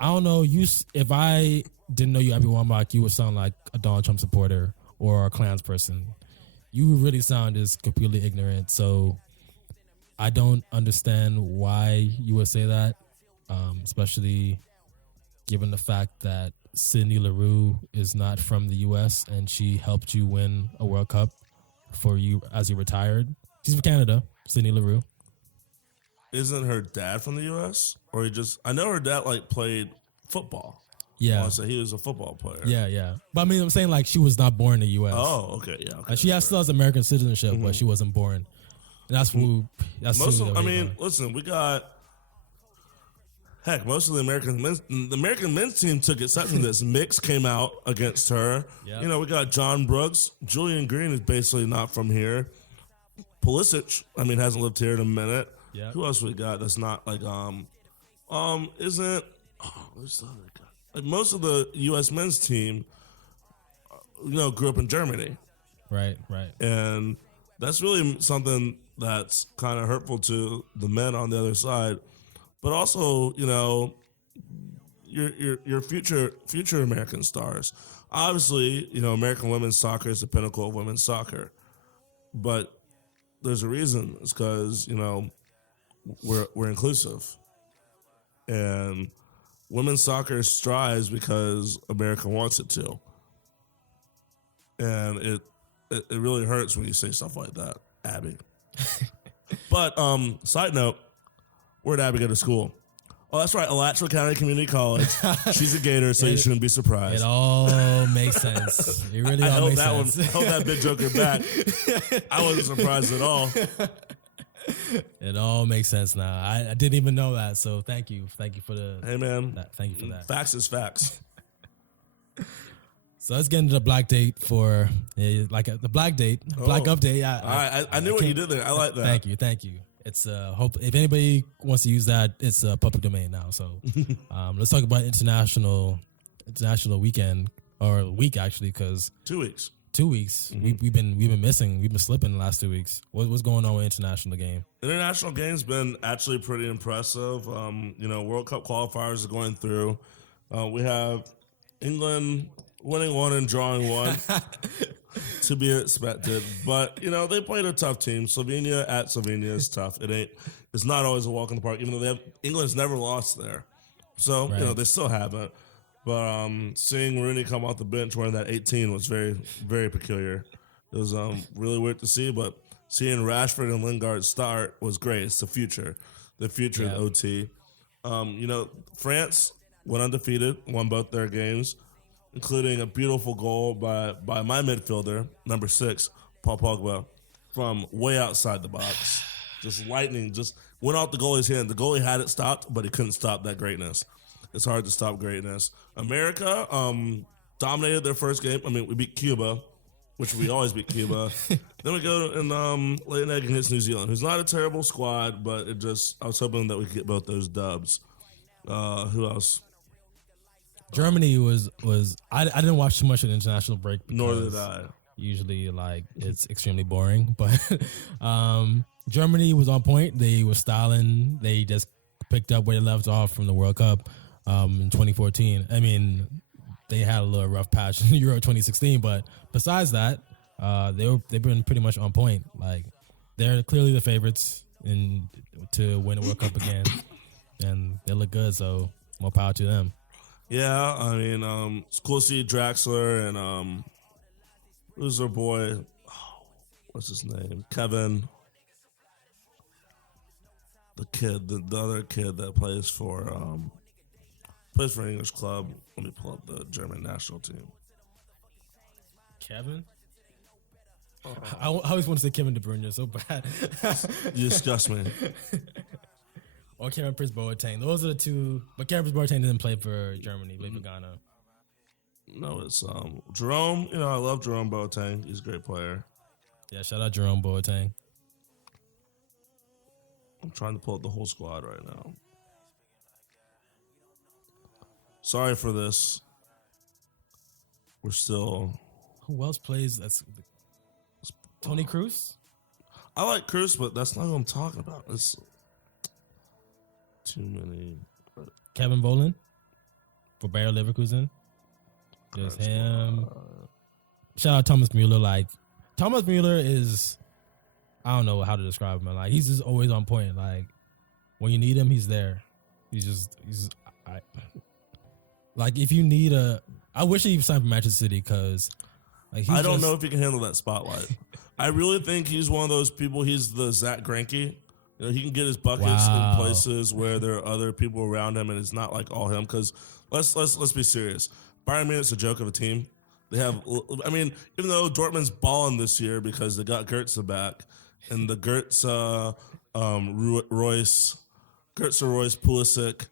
I don't know. If I didn't know you, Abby Wambach, you would sound like a Donald Trump supporter or a Klans person. You really sound just completely ignorant. So I don't understand why you would say that, especially given the fact that Sydney Leroux is not from the U.S. and she helped you win a World Cup for you as you retired. She's from Canada, Sydney Leroux. Isn't her dad from the U.S.? Or I know her dad played football. Yeah. So he was a football player. Yeah. But I mean, I'm saying like she was not born in the U.S. Oh, okay, yeah. Okay, she still has American citizenship, but she wasn't born. And that's who. Listen, we got. Heck, most of the American men's team took exception to this. Mix came out against her. Yep. You know, we got John Brooks. Julian Green is basically not from here. Pulisic, hasn't lived here in a minute. Yep. Who else we got that's not who's the other guy? Like most of the U.S. men's team, grew up in Germany. Right. And that's really something that's kind of hurtful to the men on the other side. But also, your future American stars. Obviously, American women's soccer is the pinnacle of women's soccer. But there's a reason. It's because, we're inclusive. And women's soccer strives because America wants it to. And it really hurts when you say stuff like that, Abby. But side note, where'd Abby go to school? Oh, that's right, Alachua County Community College. She's a Gator, so you shouldn't be surprised. It all makes sense. It really all makes sense. I held that big joker back. I wasn't surprised at all. It all makes sense now. I didn't even know that, so thank you. Thank you for Hey, man. Thank you for that. Facts is facts. So let's get into the Blackdate for the Blackdate, Black Update. All right, I knew what you did there. I like that. Thank you. It's hope if anybody wants to use that, it's a public domain now. So let's talk about international weekend or week actually, because 2 weeks. 2 weeks. Mm-hmm. We've been missing. We've been slipping the last 2 weeks. What's going on with international game? International game's been actually pretty impressive. World Cup qualifiers are going through. We have England winning one and drawing one. To be expected, but they played a tough team. Slovenia at Slovenia is tough. It's not always a walk in the park, even though England's never lost there. So Right. they still haven't. But seeing Rooney come off the bench wearing that 18 was very, very peculiar. It was really weird to see, but seeing Rashford and Lingard start was great. It's the future Yeah. of OT. France went undefeated, won both their games, including a beautiful goal by my midfielder, number 6, Paul Pogba, from way outside the box. Just lightning, just went off the goalie's hand. The goalie had it stopped, but he couldn't stop that greatness. It's hard to stop greatness. America dominated their first game. I mean, we beat Cuba, which we always beat Cuba. Then we go and lay an egg against New Zealand, who's not a terrible squad, but I was hoping that we could get both those dubs. Who else? Germany was I didn't watch too much of the international break. Nor did because I. Usually, it's extremely boring. But Germany was on point. They were styling. They just picked up where they left off from the World Cup in 2014. I mean, they had a little rough patch in Euro 2016, but besides that, they've been pretty much on point. Like, they're clearly the favorites to win the World Cup again, and they look good. So more power to them. Yeah, I mean, it's cool to see Draxler and who's their boy? Oh, what's his name? Kevin. The kid, the other kid that plays for an English club. Let me pull up the German national team. Kevin? I always want to say Kevin De Bruyne so bad. You disgust me. Or Kevin Prince Boateng. Those are the two. But Kevin Prince Boateng didn't play for Germany. He played for Ghana. No, it's Jerome. I love Jerome Boateng. He's a great player. Yeah, shout out Jerome Boateng. I'm trying to pull up the whole squad right now. Sorry for this. We're still. Who else plays? That's Tony Cruz? I like Cruz, but that's not what I'm talking about. It's too many. Kevin Boland for Bayer Leverkusen. There's him. Shout out Thomas Mueller. Thomas Mueller is, I don't know how to describe him. He's just always on point. When you need him, he's there. If you need I wish he signed for Manchester City because I don't know if he can handle that spotlight. I really think he's one of those people. He's the Zach Greinke. He can get his buckets in places where there are other people around him, and it's not all him. Because let's be serious. Bayern Munich's a joke of a team. They have, even though Dortmund's balling this year because they got Goetze back, and the Goetze, Royce, Pulisic,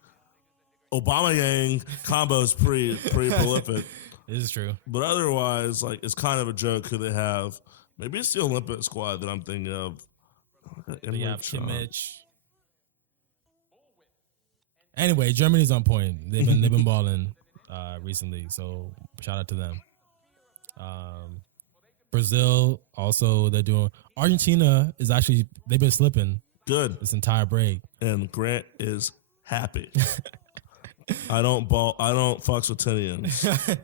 Aubameyang combo is pretty prolific. It is true. But otherwise, it's kind of a joke who they have. Maybe it's the Olympic squad that I'm thinking of. They have Kimmich. Anyway, Germany's on point. They've been balling recently, so shout out to them. Brazil also, they're doing. Argentina is actually, they've been slipping good this entire break, and Grant is happy. I don't fucks with Tinians.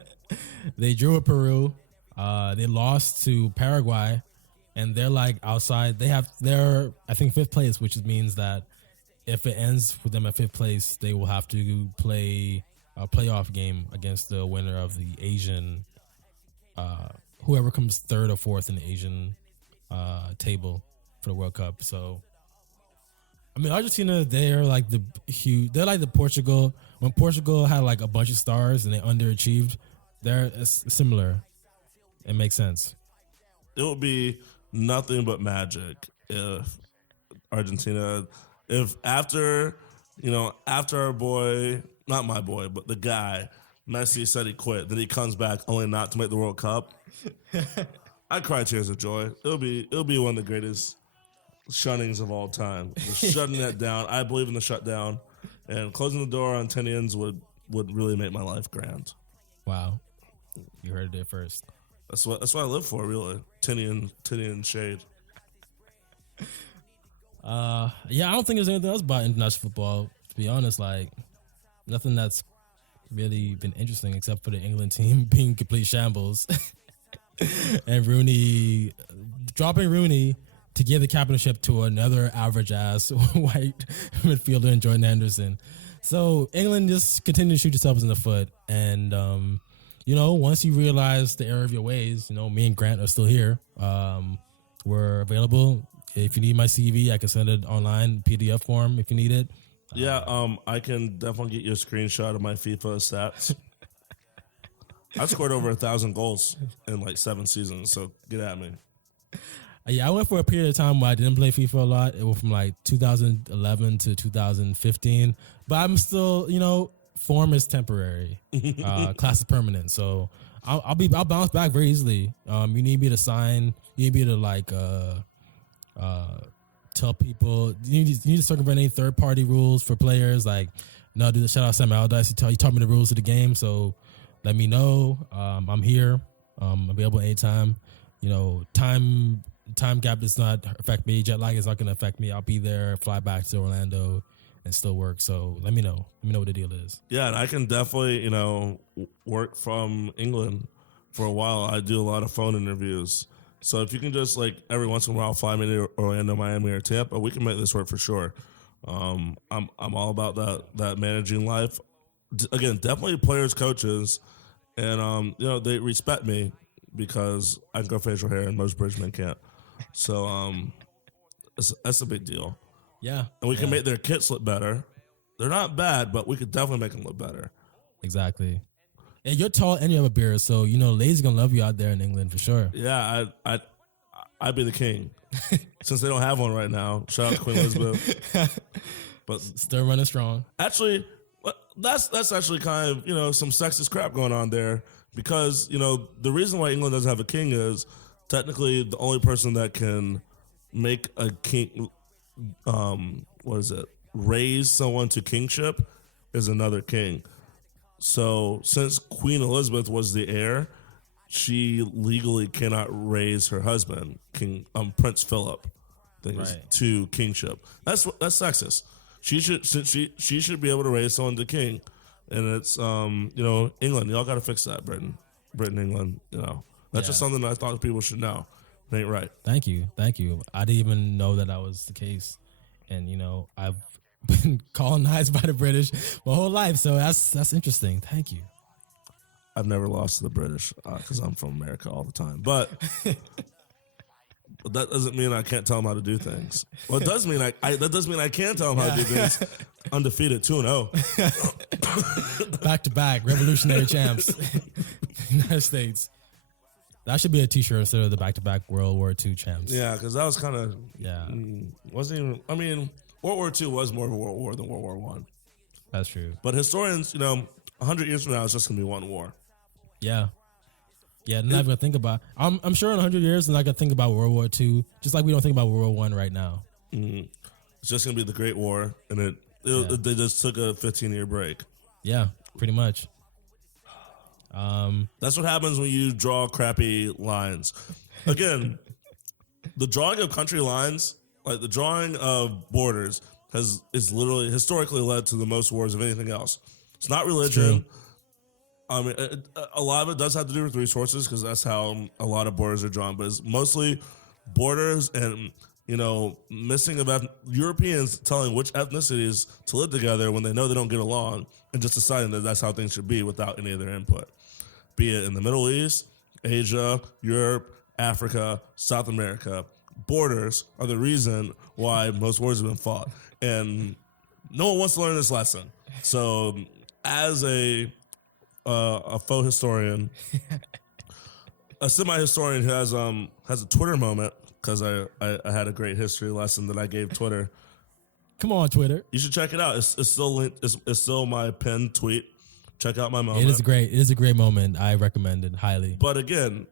They drew with Peru. They lost to Paraguay, and they're outside. They're I think 5th place, which means that if it ends with them at 5th place, they will have to play a playoff game against the winner of the Asian, whoever comes 3rd or 4th in the Asian table for the World Cup. So, Argentina, they're the huge. They're like the Portugal. When Portugal had a bunch of stars and they underachieved, they're similar. It makes sense. It would be nothing but magic if Argentina, after our boy, not my boy, but the guy, Messi said he quit, then he comes back only not to make the World Cup. I cry tears of joy. It'll be one of the greatest shunnings of all time. We're shutting that down. I believe in the shutdown, and closing the door on Tinians would really make my life grand. Wow, you heard it there first. That's what I live for, really. Tinian shade. Yeah, I don't think there's anything else about international football. To be honest, nothing that's really been interesting, except for the England team being complete shambles. And Rooney, dropping Rooney to give the captainship to another average ass white midfielder in Jordan Henderson. So England just continue to shoot yourselves in the foot. And, once you realize the error of your ways, me and Grant are still here. We're available. If you need my CV, I can send it online, PDF form if you need it. Yeah, I can definitely get you a screenshot of my FIFA stats. I scored over 1,000 goals in like 7 seasons, so get at me. Yeah, I went for a period of time where I didn't play FIFA a lot. It was from like 2011 to 2015. But I'm still, form is temporary. Class is permanent. So I'll bounce back very easily. You need me to sign. You need me to tell people. You need to circumvent any third party rules for players. Like, no, dude, shout out Sam Allardyce. He taught me the rules of the game. So let me know. I'm here. Available anytime. Time gap does not affect me. Jet lag is not going to affect me. I'll be there, fly back to Orlando, and still work. So let me know. Let me know what the deal is. Yeah, and I can definitely, work from England for a while. I do a lot of phone interviews. So if you can just, like, every once in a while fly me to Orlando, Miami, or Tampa, we can make this work for sure. I'm all about that managing life. Again, definitely players, coaches, and, they respect me because I can grow facial hair and most British men can't. So that's a big deal. Yeah. And we can make their kits look better. They're not bad, but we could definitely make them look better. Exactly. And you're tall and you have a beard, so ladies gonna love you out there in England for sure. Yeah, I'd be the king. Since they don't have one right now. Shout out to Queen Elizabeth. But still running strong. Actually, that's actually kind of, some sexist crap going on there. Because, the reason why England doesn't have a king is technically the only person that can make a king, raise someone to kingship is another king. So since Queen Elizabeth was the heir, she legally cannot raise her husband, Prince Philip, to kingship. That's sexist. She should be able to raise someone to king. And it's, England. Y'all got to fix that, Britain, England. That's just something that I thought people should know. It ain't right. Thank you. I didn't even know that was the case. And, I've been colonized by the British my whole life. So that's interesting. Thank you. I've never lost to the British because I'm from America all the time. But that doesn't mean I can't tell them how to do things. Well, it does mean that does mean I can tell them how to do things. Undefeated 2-0. Back to back, revolutionary champs. United States. That should be a T-shirt instead of the back-to-back World War II champs. Yeah, because that was kind of wasn't even. I mean, World War II was more of a world war than World War I. That's true. But historians, 100 years from now, it's just gonna be one war. Yeah. Yeah, not gonna think about. I'm sure in 100 years, they're not gonna think about World War II, just like we don't think about World War I right now. Mm-hmm. It's just gonna be the Great War, and they just took a 15-year break. Yeah, pretty much. That's what happens when you draw crappy lines. Again, the drawing of country lines, like the drawing of borders, is literally historically led to the most wars of anything else. It's not religion. I mean, a lot of it does have to do with resources because that's how a lot of borders are drawn. But it's mostly borders and missing of Europeans telling which ethnicities to live together when they know they don't get along, and just deciding that that's how things should be without any of their input. Be it in the Middle East, Asia, Europe, Africa, South America, borders are the reason why most wars have been fought, and no one wants to learn this lesson. So, as a faux historian, a semi-historian who has a Twitter moment, because I had a great history lesson that I gave Twitter. Come on, Twitter. You should check it out. It's still linked. It's still my pinned tweet. Check out my moment. It is great. It is a great moment. I recommend it highly. But again,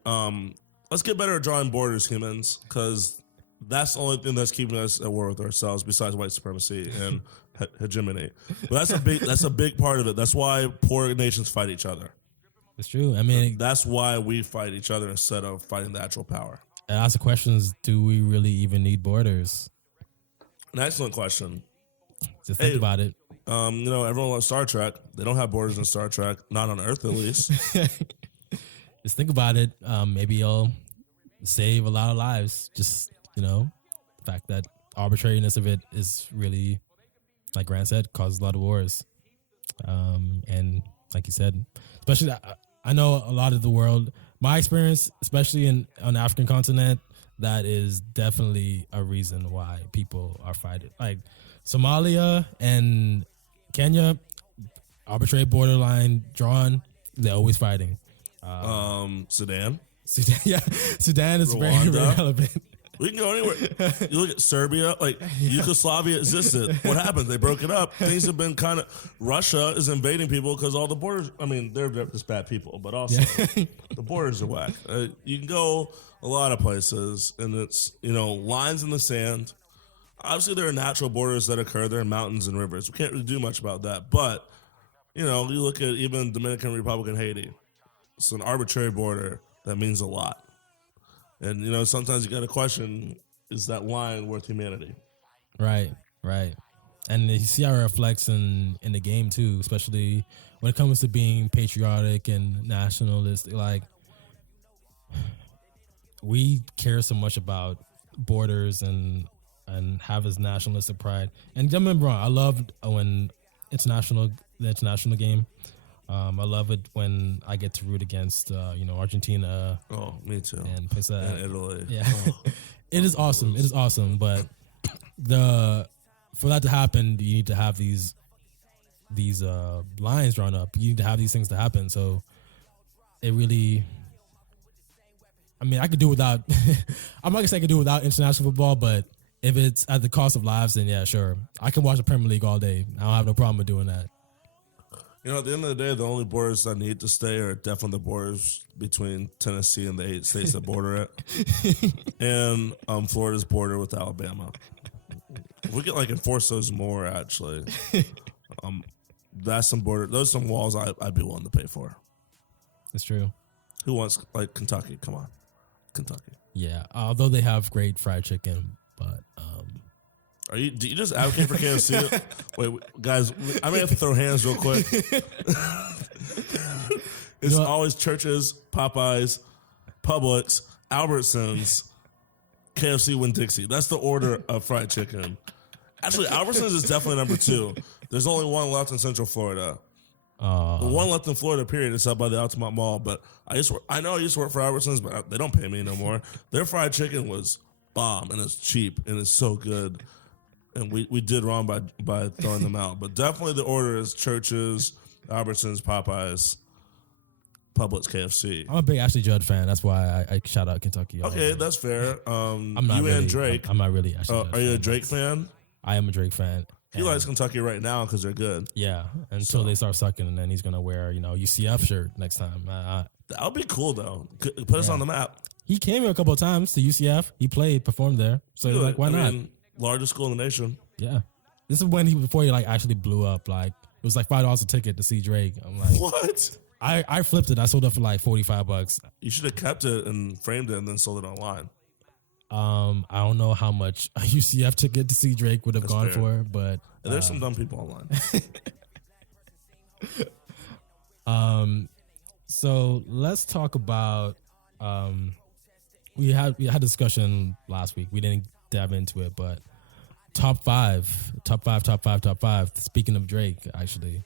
let's get better at drawing borders, humans, because that's the only thing that's keeping us at war with ourselves besides white supremacy and hegemony. But that's a big part of it. That's why poor nations fight each other. It's true. I mean, that's why we fight each other instead of fighting the actual power. And ask the questions: do we really even need borders? An excellent question. Just think about it. Everyone loves Star Trek. They don't have borders in Star Trek, not on Earth at least. Just think about it. Maybe you'll save a lot of lives. Just, the fact that arbitrariness of it is really, like Grant said, causes a lot of wars. And like you said, especially I know a lot of the world, my experience, especially on the African continent, that is definitely a reason why people are fighting. Like Somalia and Kenya, arbitrary borderline drawn, they're always fighting. Sudan. Sudan is very, very relevant. We can go anywhere. You look at Serbia, like Yugoslavia existed. What happened? They broke it up. Things have been kind of. Russia is invading people because all the borders. I mean, they're just bad people, but also the borders are whack. You can go a lot of places, and it's lines in the sand. Obviously, there are natural borders that occur. There are mountains and rivers. We can't really do much about that. But you look at even Dominican Republic and Haiti. It's an arbitrary border that means a lot. And, sometimes you got to question, is that line worth humanity? Right. And you see how it reflects in the game, too, especially when it comes to being patriotic and nationalistic. Like, we care so much about borders and have this nationalistic pride. And don't get me wrong, I loved when the international game. I love it when I get to root against, Argentina. Oh, me too. And places like and Italy. Yeah, Oh. It is awesome. It is awesome. But for that to happen, you need to have these lines drawn up. You need to have these things to happen. So it really, I mean, I could do without. I'm not gonna say I could do without international football, but if it's at the cost of lives, then yeah, sure, I can watch the Premier League all day. I don't have no problem with doing that. At the end of the day, the only borders that need to stay are definitely the borders between Tennessee and the 8 states that border it, and Florida's border with Alabama. If we could enforce those more, actually, that's some border. Those are some walls I'd be willing to pay for. That's true. Who wants Kentucky? Come on, Kentucky. Yeah, although they have great fried chicken, but. Do you just advocate for KFC? Wait, guys, I may have to throw hands real quick. It's always Church's, Popeyes, Publix, Albertsons, KFC, Winn-Dixie. That's the order of fried chicken. Actually, Albertsons is definitely number 2. There's only one left in Central Florida. The one left in Florida, period, is up by the Altamont Mall. But I know I used to work for Albertsons, but they don't pay me no more. Their fried chicken was bomb, and it's cheap, and it's so good. And we did wrong by throwing them out. But definitely the order is Church's, Albertsons, Popeyes, Publix, KFC. I'm a big Ashley Judd fan. That's why I shout out Kentucky. Okay, that's fair. I'm not you really, and Drake. I'm not really Ashley Judd. Are you a Drake fan? I am a Drake fan. He likes Kentucky right now because they're good. Yeah, until they start sucking, and then he's going to wear, UCF shirt next time. That would be cool, though. Put us on the map. He came here a couple of times to UCF. He played, performed there. So, why not? Largest school in the nation. Yeah. This is before he actually blew up. It was $5 a ticket to see Drake. I'm like, what? I flipped it. I sold it for $45. You should have kept it and framed it and then sold it online. I don't know how much a UCF ticket to see Drake would have gone for, but there's some dumb people online. So let's talk about. We had a discussion last week. We didn't dive into it, but top five. Speaking of Drake, actually,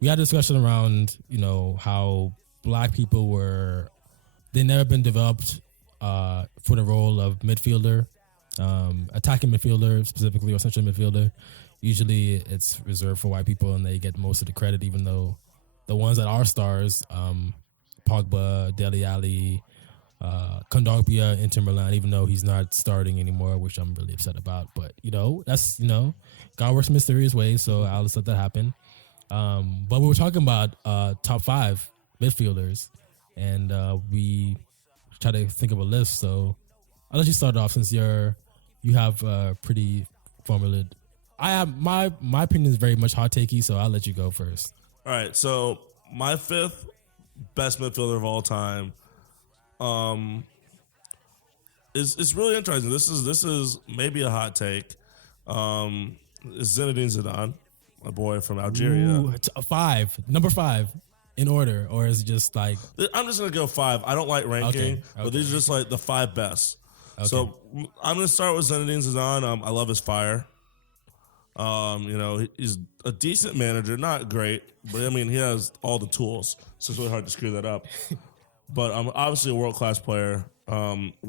we had a discussion around how black people they never been developed for the role of midfielder, attacking midfielder specifically, or central midfielder. Usually, it's reserved for white people, and they get most of the credit, even though the ones that are stars, Pogba, Dele Alli, Kondogbia, Inter Milan, even though he's not starting anymore, which I'm really upset about. But that's God works in mysterious ways, so I'll just let that happen. But we were talking about top 5 midfielders, and we try to think of a list. So I'll let you start off since you have pretty formulated. I have my opinion is very much hot takey, so I'll let you go first. All right, so my 5th best midfielder of all time. It's really interesting. This is maybe a hot take. is Zinedine Zidane, my boy from Algeria. Ooh, it's a 5, number 5 in order, or is it just like? I'm just gonna go 5. I don't like ranking, Okay. but these are just like the 5 best. Okay. So I'm gonna start with Zinedine Zidane. I love his fire. He's a decent manager, not great, but I mean he has all the tools, so it's really hard to screw that up. But obviously a world-class player.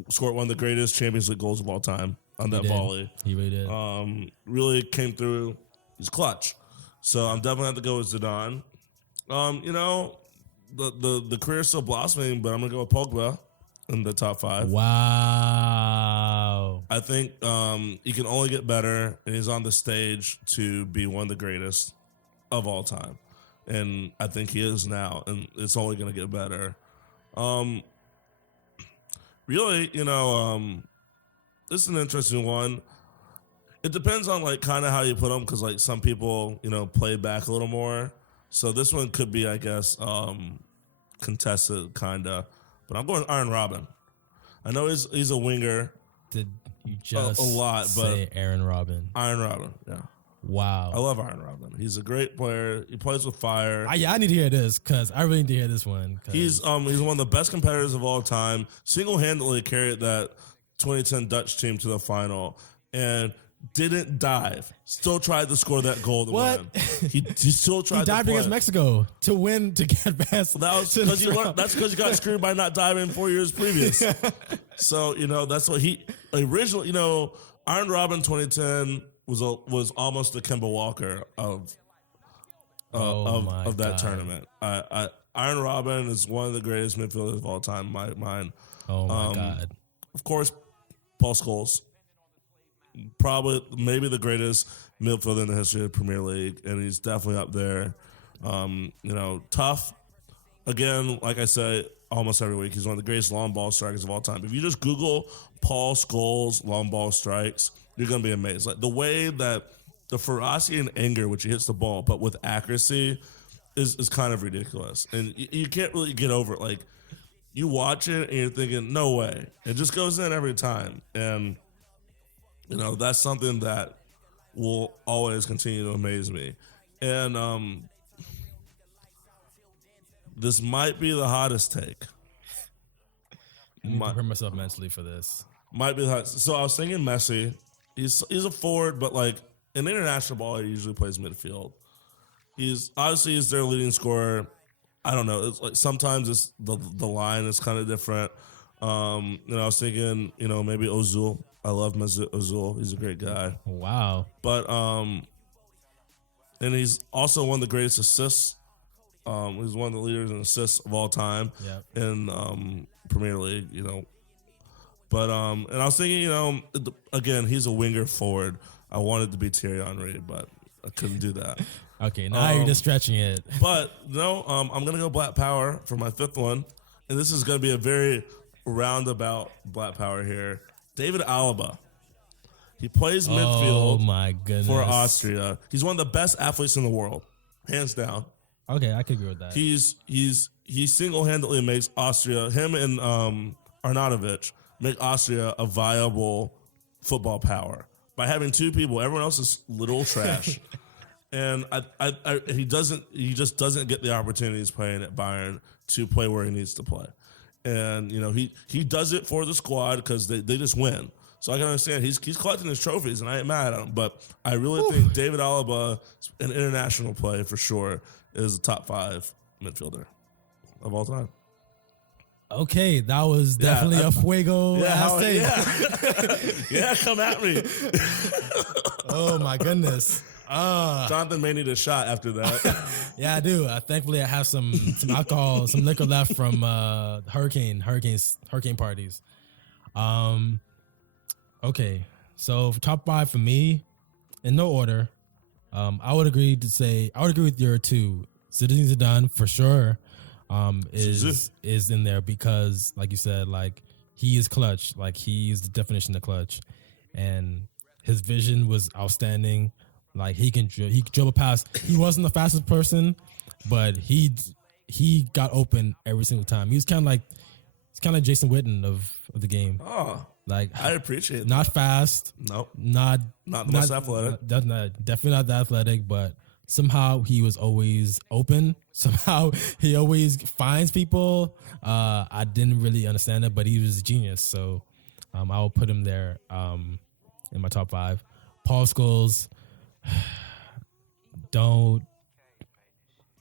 Scored one of the greatest Champions League goals of all time on that volley. He really did. Really came through. He's clutch. So I'm definitely have to go with Zidane. The career's still blossoming, but I'm gonna go with Pogba in the top 5. Wow. I think he can only get better, and he's on the stage to be one of the greatest of all time. And I think he is now, and it's only gonna get better. Really, this is an interesting one. It depends on like kind of how you put them, because like some people, play back a little more. So this one could be, I guess, contested kind of. But I'm going Iron Robin. I know he's a winger. Did you just a lot, say but Aaron Robin? Iron Robin, yeah. Wow. I love Iron Robin. He's a great player. He plays with fire. I need to hear this because I really need to hear this one. He's one of the best competitors of all time. Single-handedly carried that 2010 Dutch team to the final and didn't dive. Still tried to score that goal to What? win. He still tried he to dived play. against Mexico to win to get past. That was because that's because you got screwed by not diving 4 years previous. So that's what he originally. Iron Robin 2010 was almost the Kemba Walker of that tournament. Iron Robin is one of the greatest midfielders of all time. Mine. Oh my God. Of course, Paul Scholes. Maybe the greatest midfielder in the history of the Premier League, and he's definitely up there. Tough. Again, like I say, almost every week, he's one of the greatest long ball strikers of all time. If you just Google Paul Scholes long ball strikes, you're gonna be amazed. Like the way that the ferocity and anger which he hits the ball, but with accuracy, is kind of ridiculous, and you can't really get over it. Like you watch it and you're thinking, no way, it just goes in every time, and that's something that will always continue to amaze me. And this might be the hottest take. I need to prepare myself mentally for this. Might be the hottest. So I was thinking Messi. He's a forward, but like in international ball, he usually plays midfield. He's their leading scorer. I don't know. It's like sometimes it's the line is kind of different. I was thinking, maybe Ozil. I love Mesut Ozil. He's a great guy. Wow. But and he's also one of the greatest assists. He's one of the leaders in assists of all time in Premier League. But and I was thinking, again, he's a winger forward. I wanted to be Thierry Henry, but I couldn't do that. Okay, now you're just stretching it. But I'm gonna go Black Power for my 5th one, and this is gonna be a very roundabout Black Power here. David Alaba. He plays midfield. Oh my goodness. For Austria. He's one of the best athletes in the world, hands down. Okay, I could agree with that. He single-handedly makes Austria, him and Arnautovic, make Austria a viable football power by having 2 people. Everyone else is little trash. And he just doesn't get the opportunities playing at Bayern to play where he needs to play. And he does it for the squad because they just win. So I can understand he's collecting his trophies, and I ain't mad at him. But I really think David Alaba, an international play for sure, is a top 5 midfielder of all time. Okay, that was definitely a fuego ass take. Yeah, come at me. Oh my goodness. Jonathan may need a shot after that. Yeah, I do. Thankfully, I have some alcohol, some liquor left from hurricane parties. Okay, so top 5 for me, in no order. I would agree with your 2. Zinedine Zidane for sure. Is in there because, like you said, like he is clutch. Like he's the definition of clutch, and his vision was outstanding. Like he can dribble past. He wasn't the fastest person, but he got open every single time. He was kind of like Jason Witten of the game. Oh, Like I appreciate not fast, Nope. not the most athletic. Definitely not that athletic, but somehow he was always open. Somehow he always finds people. I didn't really understand it, but he was a genius. So I will put him there in my top 5. Paul Scholes. I'm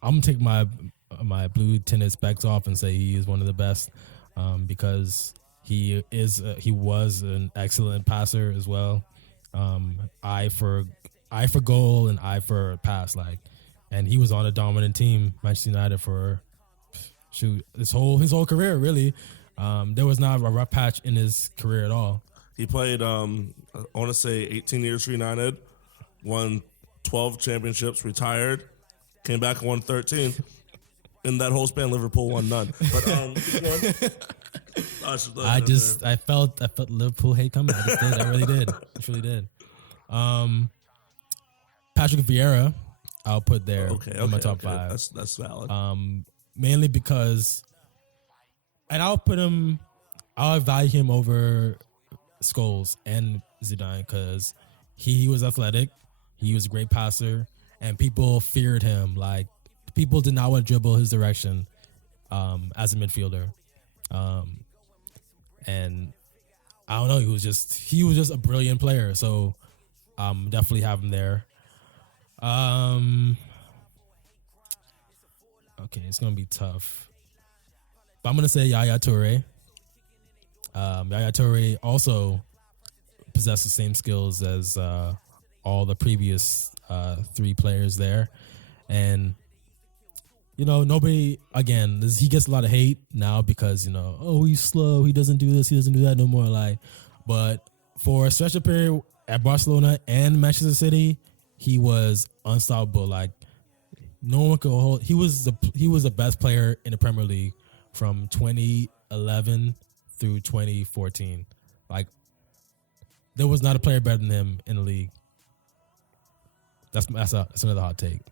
gonna take my blue tinted specs off and say he is one of the best because he was an excellent passer as well. Eye for goal and eye for pass, and he was on a dominant team, Manchester United, for his whole career. Really, there was not a rough patch in his career at all. He played, I want to say 18 years for United, won 12 championships, retired, came back and won 13. In that whole span, Liverpool won none. But I felt Liverpool hate coming. I just did. I really did. I truly did. Patrick Vieira, I'll put there in my top 5. That's valid. Mainly because, and I'll value him over Scholes and Zidane because he was athletic, he was a great passer, and people feared him. Like, people did not want to dribble his direction as a midfielder. And I don't know, he was just a brilliant player. So definitely have him there. Okay, it's gonna be tough, but I'm gonna say Yaya Toure. Yaya Toure also possessed the same skills as all the previous 3 players there, and nobody, again, he gets a lot of hate now because he's slow, he doesn't do this, he doesn't do that no more. But for a stretch of period at Barcelona and Manchester City, he was unstoppable. Like, no one could hold. He was the best player in the Premier League from 2011 through 2014. Like, there was not a player better than him in the league. That's another hot take.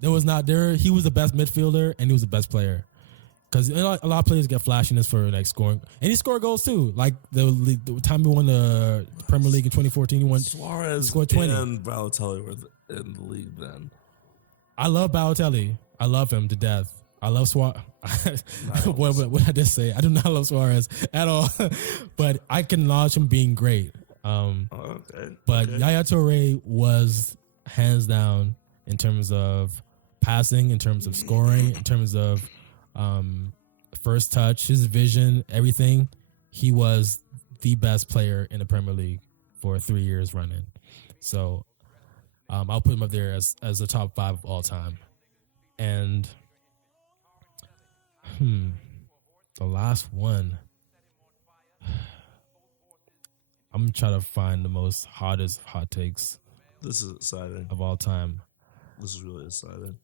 There was not there. He was the best midfielder and he was the best player. Because a lot of players get flashiness for scoring, and he scored goals too. Like the time he won the Premier League in 2014, he won. Suarez scored 20. And Balotelli were in the league then. I love Balotelli. I love him to death. I love Suarez. What I just say? I do not love Suarez at all, but I can acknowledge him being great. But Yaya Toure was hands down in terms of passing, in terms of scoring, in terms of first touch, his vision, everything. He was the best player in the Premier League for 3 years running. So I'll put him up there as the top 5 of all time. And the last one, I'm gonna try to find the most hottest hot takes. This is exciting of all time. This is really exciting.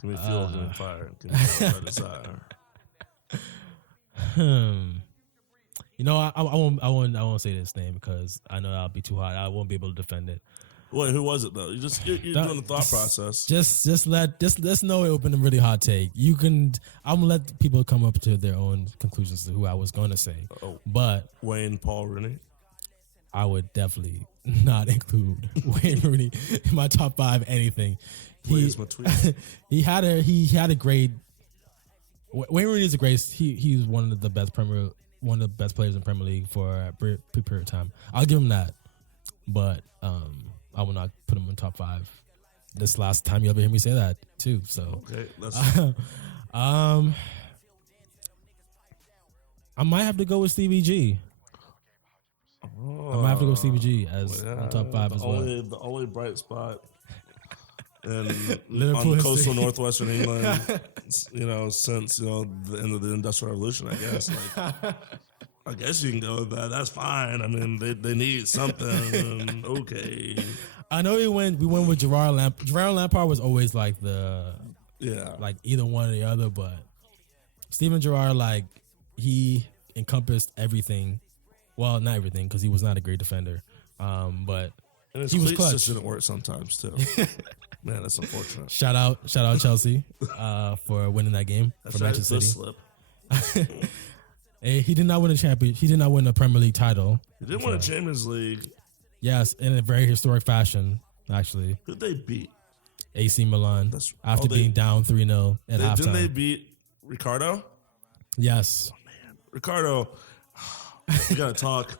Can we feel him fire? Can we feel that desire? I won't say this name because I know I'll be too hot. I won't be able to defend it. Wait, who was it though? You're doing the thought process. Just let's know it would have been a really hot take. I'm gonna let people come up to their own conclusions to who I was gonna say. But Wayne Paul Rooney, I would definitely not include Wayne Rooney in my top 5 anything. He had a great. Wayne Rooney is a great. He was one of the best players in Premier League for a brief period of time. I'll give him that, but I will not put him in top 5. This last time you ever hear me say that too. So okay, I might have to go with Stevie G. I might have to go with Stevie G as top 5 as well. The only bright spot in Liverpool on coastal northwestern England, since the end of the Industrial Revolution, I guess. I guess you can go with that. That's fine. I mean, they need something. Okay. I know we went with Gerard Lampard. Gerard Lampard was always like either one or the other, but Steven Gerrard, he encompassed everything. Well, not everything because he was not a great defender, but and his he was cleats clutch. just didn't work sometimes too. Man, that's unfortunate. Shout out Chelsea for winning that game for Manchester City. Slip. Hey, he did not win a champion. He did not win a Premier League title. He did win a Champions League. Yes, in a very historic fashion, actually. Who'd they beat? AC Milan after being down 3-0 at halftime. Didn't they beat Ricardo? Yes. Oh, man. Ricardo, we got to talk.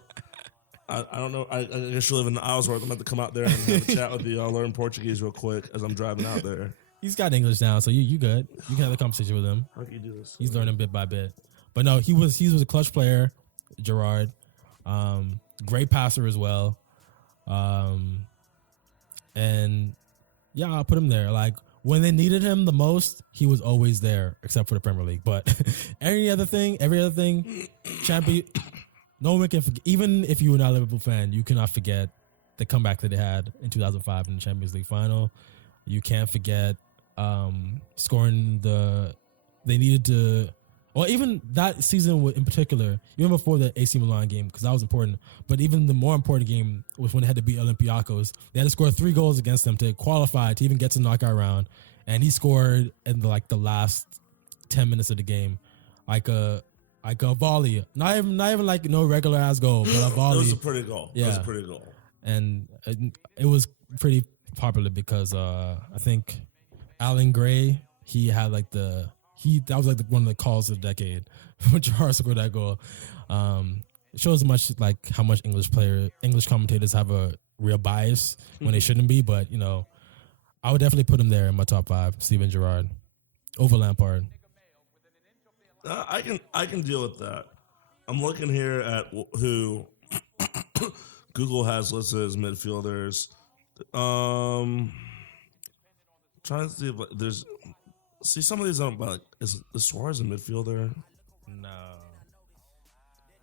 I don't know. I guess you live in Islesworth. I'm about to come out there and have a chat with you. I'll learn Portuguese real quick as I'm driving out there. He's got English now, so you good. You can have a conversation with him. How can you do this? He's learning bit by bit. But no, he was a clutch player, Gerard. Great passer as well. And yeah, I'll put him there. Like when they needed him the most, he was always there, except for the Premier League. But every other thing, champion. No one can forget. Even if you were not a Liverpool fan, you cannot forget the comeback that they had in 2005 in the Champions League final. You can't forget scoring they needed to. Or even that season in particular, even before the AC Milan game, because that was important. But even the more important game was when they had to beat Olympiacos. They had to score 3 goals against them to qualify to even get to the knockout round. And he scored in the last 10 minutes of the game, like a volley. Not even like no regular ass goal, but a volley. It was a pretty goal. Yeah. It was a pretty goal. And it was pretty popular because I think Alan Gray, he had that was one of the calls of the decade when Gerrard scored that goal. It shows how much English commentators have a real bias when they shouldn't be. But I would definitely put him there in my top 5. Steven Gerrard over Lampard. I can deal with that. I'm looking here at who Google has listed as midfielders. Trying to see if there's. See, some of these aren't, but is Suarez a midfielder? No.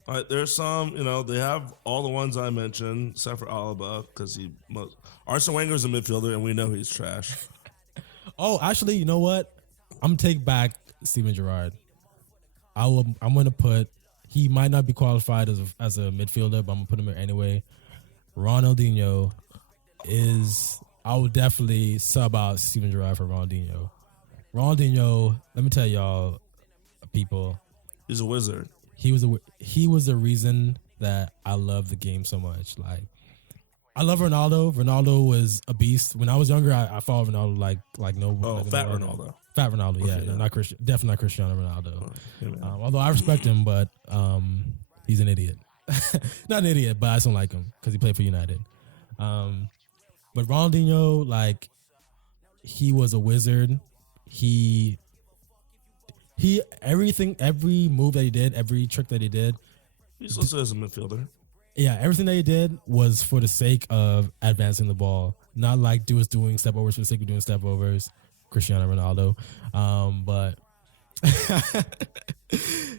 All right, there's some, they have all the ones I mentioned, except for Alaba, because Arsene Wenger's a midfielder, and we know he's trash. Oh, actually, you know what? I'm going to take back Steven Gerrard. I'm going to put, he might not be qualified as a midfielder, but I'm going to put him there anyway. Ronaldinho I would definitely sub out Steven Gerrard for Ronaldinho. Ronaldinho, let me tell y'all, people. He's a wizard. He was the reason that I love the game so much. Like, I love Ronaldo. Ronaldo was a beast. When I was younger, I followed Ronaldo like no. Fat Ronaldo. Fat Ronaldo, Okay, yeah. Not Christian. Definitely not Cristiano Ronaldo. Okay, Although I respect him, but he's an idiot. Not an idiot, but I just don't like him because he played for United. But Ronaldinho, he was a wizard. He every move that he did, every trick that he did. He's listed as a midfielder. Yeah, everything that he did was for the sake of advancing the ball, not like doing step overs for the sake of doing step overs. Cristiano Ronaldo, but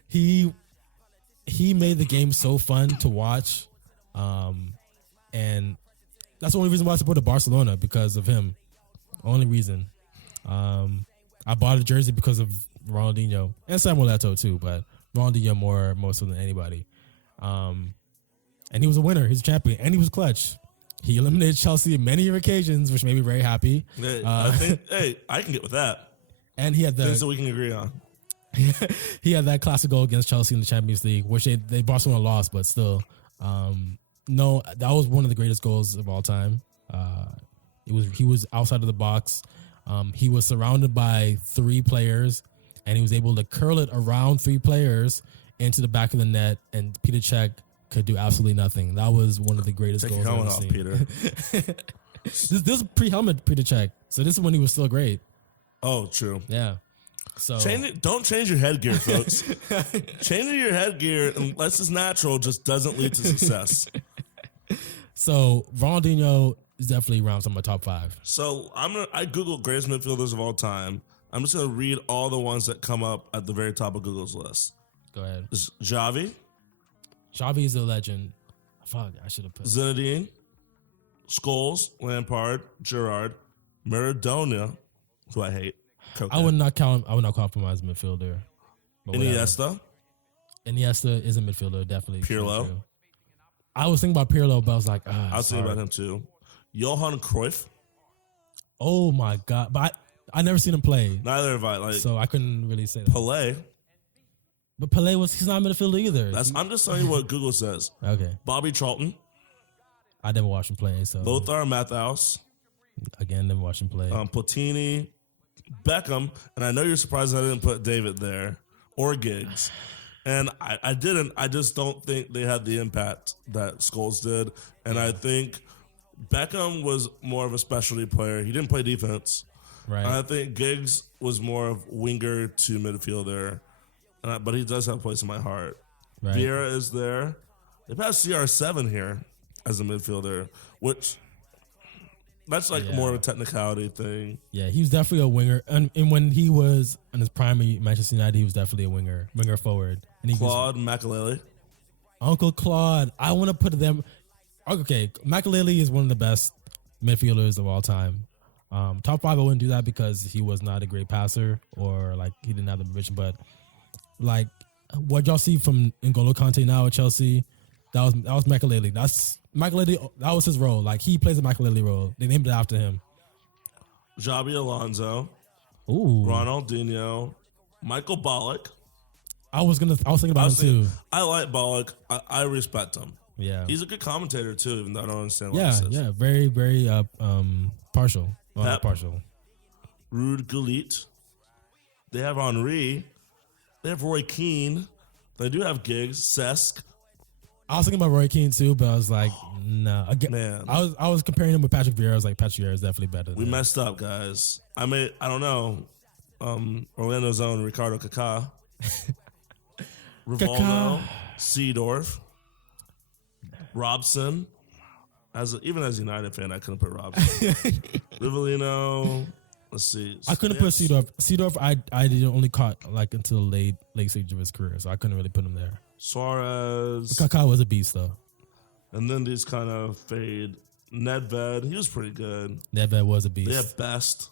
he made the game so fun to watch, and that's the only reason why I supported Barcelona, because of him. Only reason. I bought a jersey because of Ronaldinho and Samuel Eto'o too, but Ronaldinho more so than anybody. And he was a winner. He's a champion, and he was clutch. He eliminated Chelsea on many occasions, which made me very happy. I think, I can get with that. And he had things that we can agree on. He had that classic goal against Chelsea in the Champions League, which they Barcelona lost, but still, no, that was one of the greatest goals of all time. He was outside of the box. He was surrounded by 3 players, and he was able to curl it around 3 players into the back of the net, and Peter Cech could do absolutely nothing. That was one of the greatest goals I've ever seen. Peter. This was pre-helmet Peter Cech, so this is when he was still great. Oh, true. Yeah. So don't change your headgear, folks. Changing your headgear, unless it's natural, just doesn't lead to success. So Ronaldinho is definitely rounds on my top 5. So I Googled greatest midfielders of all time. I'm just gonna read all the ones that come up at the very top of Google's list. Go ahead. It's Xavi. Xavi is a legend. Fuck, I should have put Zinedine, Scholes, Lampard, Gerrard, Maradona, who I hate. I would not compromise midfielder. Iniesta. Iniesta is a midfielder, definitely. Pirlo. I was thinking about Pirlo, but I was like, I was thinking about him too. Johan Cruyff. Oh my god! But I never seen him play, Neither have I. Like so I couldn't really say that. Pelé. But Pelé he's not a midfielder either. I'm just telling you what Google says. Okay. Bobby Charlton, I never watched him play, so Lothar Matthaus, again, never watched him play. Platini, Beckham, and I know you're surprised I didn't put David there or Giggs. And I didn't. I just don't think they had the impact that Scholes did. And I think Beckham was more of a specialty player. He didn't play defense. Right. And I think Giggs was more of winger to midfielder. But he does have a place in my heart. Right. Vieira is there. They've had CR7 here as a midfielder, which that's like more of a technicality thing. Yeah, he was definitely a winger. And when he was in his prime at Manchester United, he was definitely a winger forward. And he Claude Makelele. Uncle Claude. I want to put them. Okay, Makelele is one of the best midfielders of all time. Top 5, I wouldn't do that because he was not a great passer or like he didn't have the vision. But like what y'all see from N'Golo Kante now at Chelsea, that was Makelele. That's Makelele. That was his role. Like he plays a Makelele role. They named it after him. Xabi Alonso. Ooh, Ronaldinho. Michael Ballack. I was thinking about him too. I like Ballack. I respect him. Yeah, He's a good commentator too, even though I don't understand what yeah, he says. yeah. Very, very partial. Well, not Pep. partial. Ruud Gullit. They have Henry. They have Roy Keane. They do have Giggs. Cesc. I was thinking about Roy Keane too, but I was like, no. Again, Man. I was comparing him with Patrick Vieira. I was like, Patrick Vieira is definitely better. We messed up, guys. I don't know. Orlando's own Ricardo Kaká. Rivaldo. Seedorf. Robson. Even as a United fan, I couldn't put Robson. Rivellino. Let's see. I couldn't put Seedorf. Seedorf, I didn't only caught like until late stage of his career, so I couldn't really put him there. Suarez. Kaká was a beast though. And then these kind of fade. Nedved, he was pretty good. Nedved was a beast. They have Best.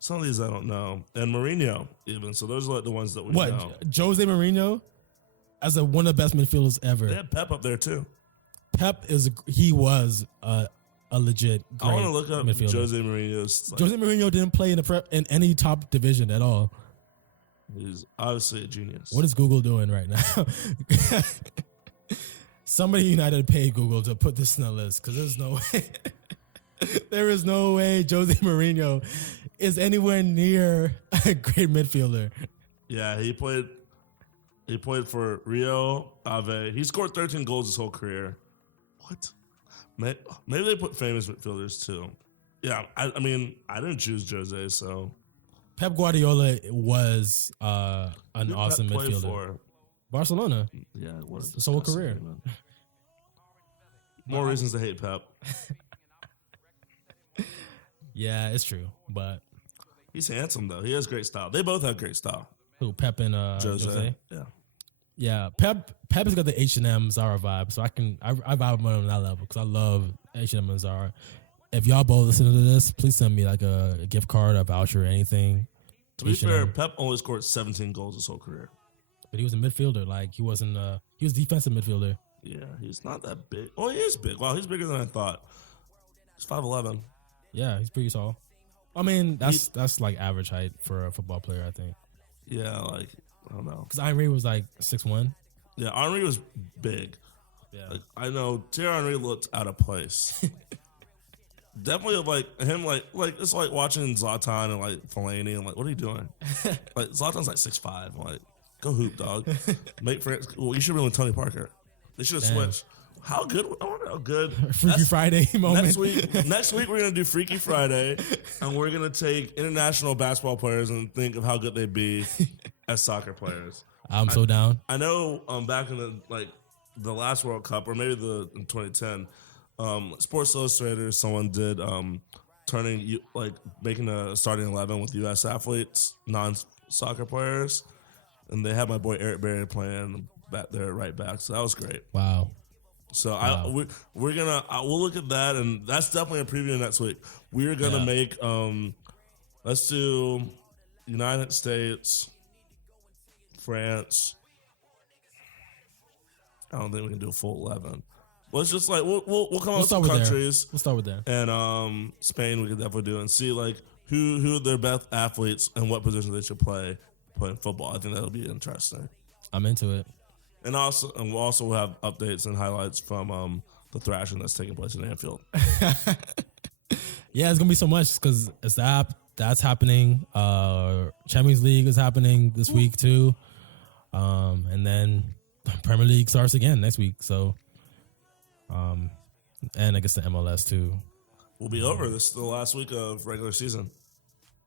Some of these I don't know. And Mourinho even. So those are like the ones that we What? know. Jose Mourinho as one of the best midfielders ever. They have Pep up there too. Pep was a legit great I want to look up midfielder. Jose Mourinho's. Jose Mourinho didn't play in any top division at all. He's obviously a genius. What is Google doing right now? Somebody United paid Google to put this in the list because there's no way. There is no way Jose Mourinho is anywhere near a great midfielder. Yeah, he played for Rio Ave. He scored 13 goals his whole career. What? Maybe they put famous midfielders too. Yeah, I mean, I didn't choose Jose, so. Pep Guardiola was an Who awesome Pep played midfielder. for? Barcelona. Yeah, what a So what disgusting career? man. More reasons to hate Pep. Yeah, it's true. But He's handsome though. He has great style. They both have great style. who? Pep and Jose. Yeah. Yeah, Pep has got the H&M Zara vibe, so I vibe with him on that level because I love H&M and Zara. If y'all both listen to this, please send me like a gift card, a voucher, or anything. To be H&M. fair, Pep only scored 17 goals his whole career. But he was a midfielder. Like he wasn't. He was defensive midfielder. Yeah, he's not that big. Oh, he is big. Wow, he's bigger than I thought. He's 5'11". Yeah, he's pretty tall. I mean, that's like average height for a football player, I think. Yeah, like, I don't know. Because Henry was like 6'1". Yeah, Henry was big. Yeah. Like, I know Thierry Henry looked out of place. Definitely like him, like it's like watching Zlatan and like Fellaini and like, what are you doing? Like Zlatan's like 6'5". Like, go hoop, dog. Make friends. Well, you should be with Tony Parker. They should have switched. How good? I wonder how good. Freaky Friday moment. Next week we're gonna do Freaky Friday, and we're gonna take international basketball players and think of how good they'd be as soccer players. I'm so down. I know back in the last World Cup, or maybe in 2010, Sports Illustrated, someone did making a starting 11 with U.S. athletes, non-soccer players, and they had my boy Eric Berry playing back there right back. So that was great. Wow. So we'll look at that, and that's definitely a preview next week. We're gonna make let's do United States, France. I don't think we can do a full 11. Well, it's just like we'll come up with start some with countries. We'll start with there. And Spain we could definitely do and see like who are their best athletes and what position they should play in football. I think that'll be interesting. I'm into it. And we'll also have updates and highlights from the thrashing that's taking place in Anfield. Yeah, it's gonna be so much because it's that's happening. Champions League is happening this week too, and then Premier League starts again next week. So, and I guess the MLS too. We'll be over. This is the last week of regular season.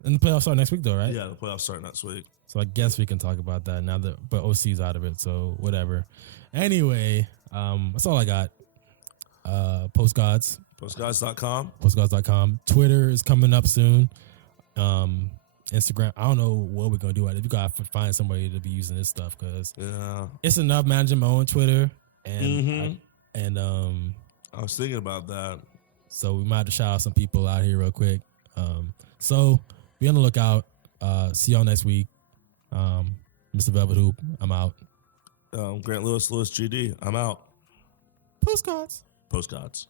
And the playoffs start next week though, right? Yeah, the playoffs start next week. So I guess we can talk about that now that, but OC's out of it, so whatever. Anyway, that's all I got. Postgods. Postgods.com. Postgods.com. Twitter is coming up soon. Instagram. I don't know what we're gonna do. You gotta find somebody to be using this stuff because it's enough managing my own Twitter and I was thinking about that. So we might have to shout out some people out here real quick. So be on the lookout. See y'all next week. Mr. Velvet Hoop, I'm out. Grant Lewis GD, I'm out. Postcards. Postcards.